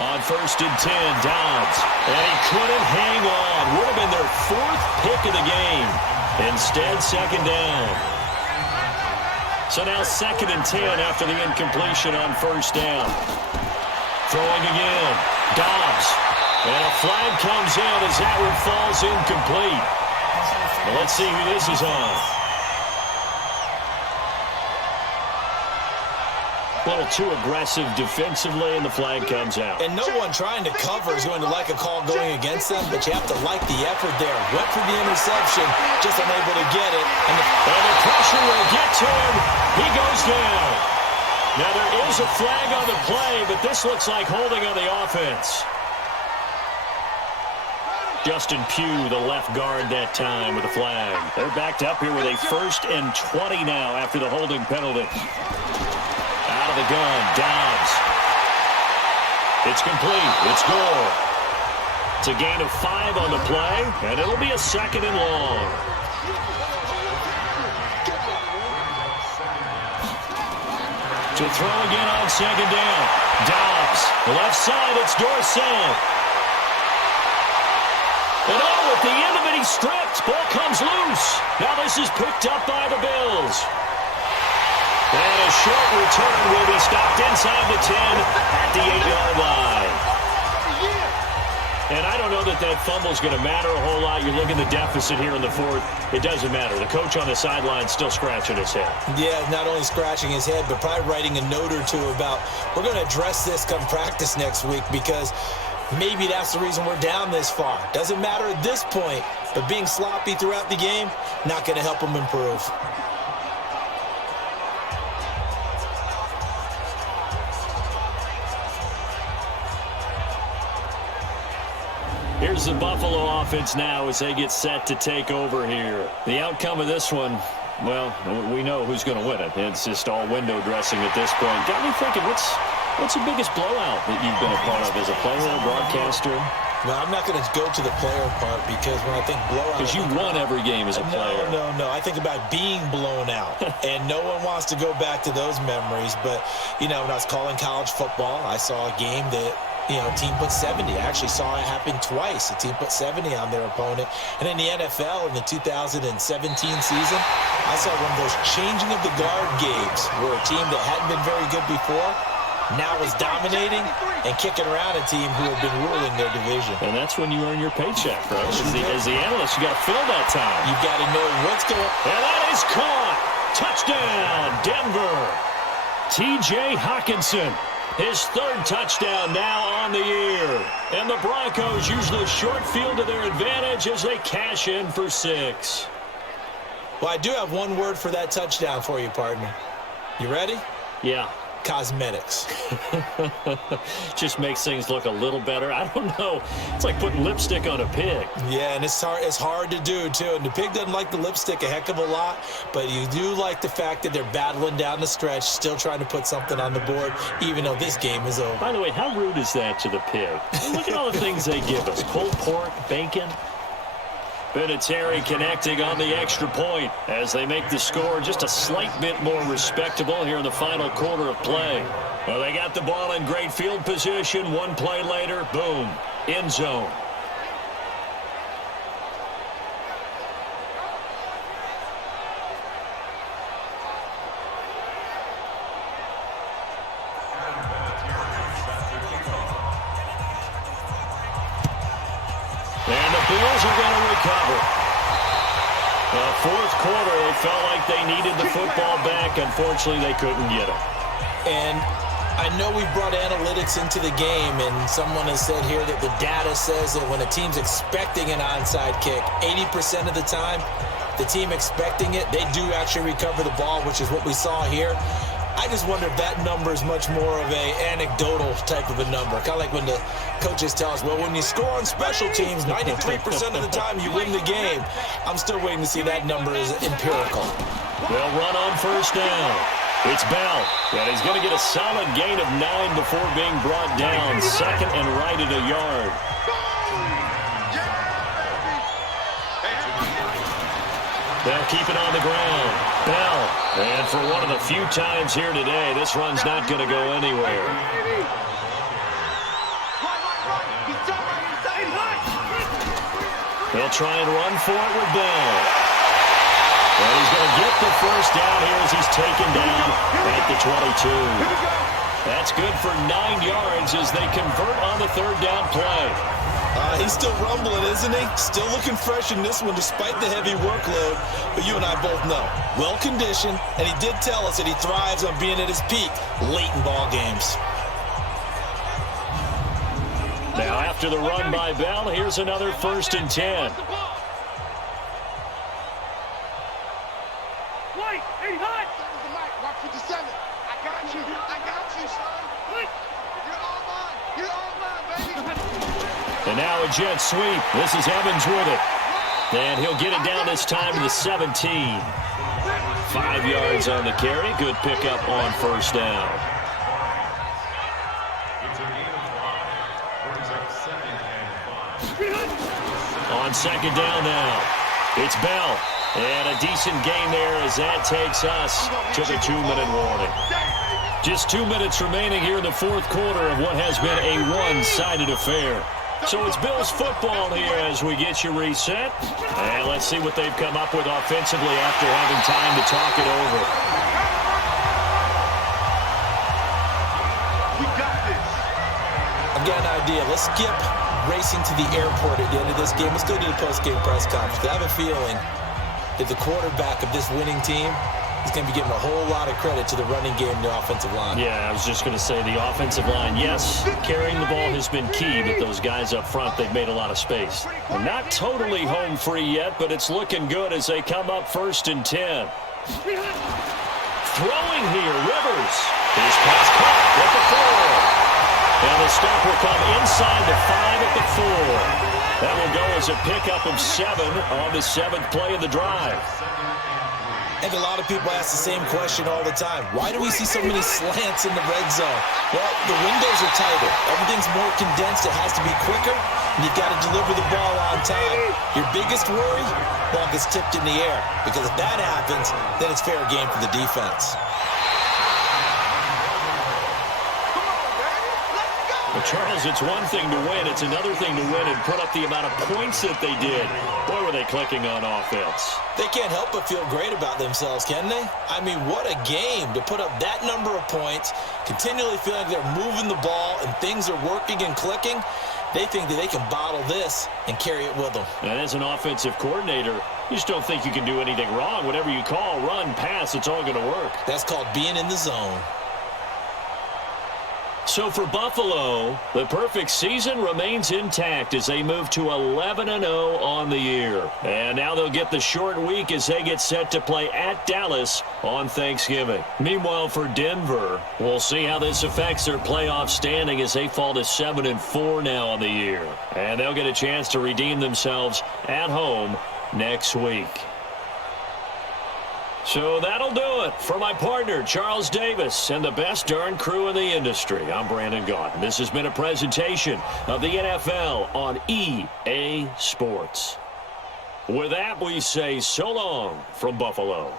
On 1st and 10, Dobbs. And he couldn't hang on. Would have been their 4th pick of the game. Instead, 2nd down. So now 2nd and 10 after the incompletion on 1st down. Throwing again. Dobbs. And a flag comes in as that one falls incomplete. Well, let's see who this is on. A little too aggressive defensively, and the flag comes out. And no one trying to cover is going to like a call going against them, but you have to like the effort there. Went for the interception, just unable to get it. And the pressure will get to him. He goes down. Now, there is a flag on the play, but this looks like holding on the offense. Justin Pugh, the left guard that time with a flag. They're backed up here with a 1st and 20 now after the holding penalty. Out of the gun, Dobbs. It's complete. It's good. It's a gain of 5 on the play, and it'll be a 2nd and long. To throw again on 2nd down. Dobbs, left side, it's Dorsett. And oh, at the end of it, he stripped. Ball comes loose. Now this is picked up by the Bills. And a short return will be stopped inside the 10 at the 8-yard line. And I don't know that that fumble's going to matter a whole lot. You look at the deficit here in the 4th. It doesn't matter. The coach on the sideline still scratching his head. Yeah, not only scratching his head, but probably writing a note or two about, we're going to address this come practice next week because maybe that's the reason we're down this far. Doesn't matter at this point, but being sloppy throughout the game, not going to help them improve. Here's the Buffalo offense now as they get set to take over here. The outcome of this one, well, we know who's going to win it. It's just all window dressing at this point. Got me thinking, what's the biggest blowout that you've been a part of as a player, broadcaster? No, I'm not going to go to the player part because when I think blowout... Because you won every game as a player. No. I think about being blown out. And no one wants to go back to those memories. But, you know, when I was calling college football, I saw a game that, you know, a team put 70. I actually saw it happen twice. A team put 70 on their opponent. And in the NFL, in the 2017 season, I saw one of those changing of the guard games where a team that hadn't been very good before now is dominating and kicking around a team who have been ruling their division. And that's when you earn your paycheck, right? As the analyst, you got to fill that time. You've got to know what's going on. And that is caught. Touchdown, Denver. T.J. Hockenson. His third touchdown now on the year. And the Broncos use the short field to their advantage as they cash in for 6. Well, I do have one word for that touchdown for you, partner. You ready? Yeah. Cosmetics. Just makes things look a little better. I don't know. It's like putting lipstick on a pig. Yeah, and it's hard to do, too. And the pig doesn't like the lipstick a heck of a lot, but you do like the fact that they're battling down the stretch, still trying to put something on the board, even though this game is over. By the way, how rude is that to the pig? Look at all the things they give us. Pulled pork, bacon. Vinatieri connecting on the extra point as they make the score just a slight bit more respectable here in the final quarter of play. Well, they got the ball in great field position. One play later, boom, end zone. And the Bills are going to recover. Fourth quarter, they felt like they needed the football back. Unfortunately, they couldn't get it. And I know we brought analytics into the game, and someone has said here that the data says that when a team's expecting an onside kick, 80% of the time, the team expecting it, they do actually recover the ball, which is what we saw here. I just wonder if that number is much more of a anecdotal type of a number. Kind of like when the coaches tell us, well, when you score on special teams, 93% of the time you win the game. I'm still waiting to see that number is empirical. They'll run on first down. It's Bell, and he's going to get a solid gain of 9 before being brought down. Second and right at a yard. They'll keep it on the ground. Bell. And for one of the few times here today, this run's not going to go anywhere. They'll try and run for it with Bell. And he's going to get the first down here as he's taken down at the 22. That's good for 9 yards as they convert on the third down play. He's still rumbling, isn't he? Still looking fresh in this one despite the heavy workload. But you and I both know, well-conditioned, and he did tell us that he thrives on being at his peak late in ball games. Now after the run by Bell, here's another 1st and 10. And now a jet sweep. This is Evans with it. And he'll get it down this time to the 17. 5 yards on the carry. Good pickup on first down. On second down now, it's Bell. And a decent gain there as that takes us to the 2-minute warning. Just 2 minutes remaining here in the fourth quarter of what has been a one-sided affair. So it's Bills football here as we get you reset. And let's see what they've come up with offensively after having time to talk it over. We got this. I've got an idea. Let's skip racing to the airport at the end of this game. Let's go to the post-game press conference. I have a feeling that the quarterback of this winning team is going to be giving a whole lot of credit to the running game and the offensive line. Yeah, I was just going to say the offensive line, yes, carrying the ball has been key, but those guys up front, they've made a lot of space. We're not totally home free yet, but it's looking good as they come up 1st and 10. Throwing here, Rivers. His pass caught at the 4. And the stop will come inside the 5 at the 4. That will go as a pickup of 7 on the 7th play of the drive. I think a lot of people ask the same question all the time. Why do we see so many slants in the red zone? Well, the windows are tighter. Everything's more condensed. It has to be quicker, and you've got to deliver the ball on time. Your biggest worry? Ball gets tipped in the air, because if that happens, then it's fair game for the defense. But Charles, it's one thing to win. It's another thing to win and put up the amount of points that they did. Boy, were they clicking on offense. They can't help but feel great about themselves, can they? I mean, what a game to put up that number of points continually feel like they're moving the ball and things are working and clicking, they think that they can bottle this and carry it with them. And as an offensive coordinator, you just don't think you can do anything wrong. Whatever you call, run, pass, it's all going to work. That's called being in the zone. So for Buffalo, the perfect season remains intact as they move to 11-0 on the year. And now they'll get the short week as they get set to play at Dallas on Thanksgiving. Meanwhile, for Denver, we'll see how this affects their playoff standing as they fall to 7-4 now on the year. And they'll get a chance to redeem themselves at home next week. So that'll do it for my partner, Charles Davis, and the best darn crew in the industry. I'm Brandon Gaudin. This has been a presentation of the NFL on EA Sports. With that, we say so long from Buffalo.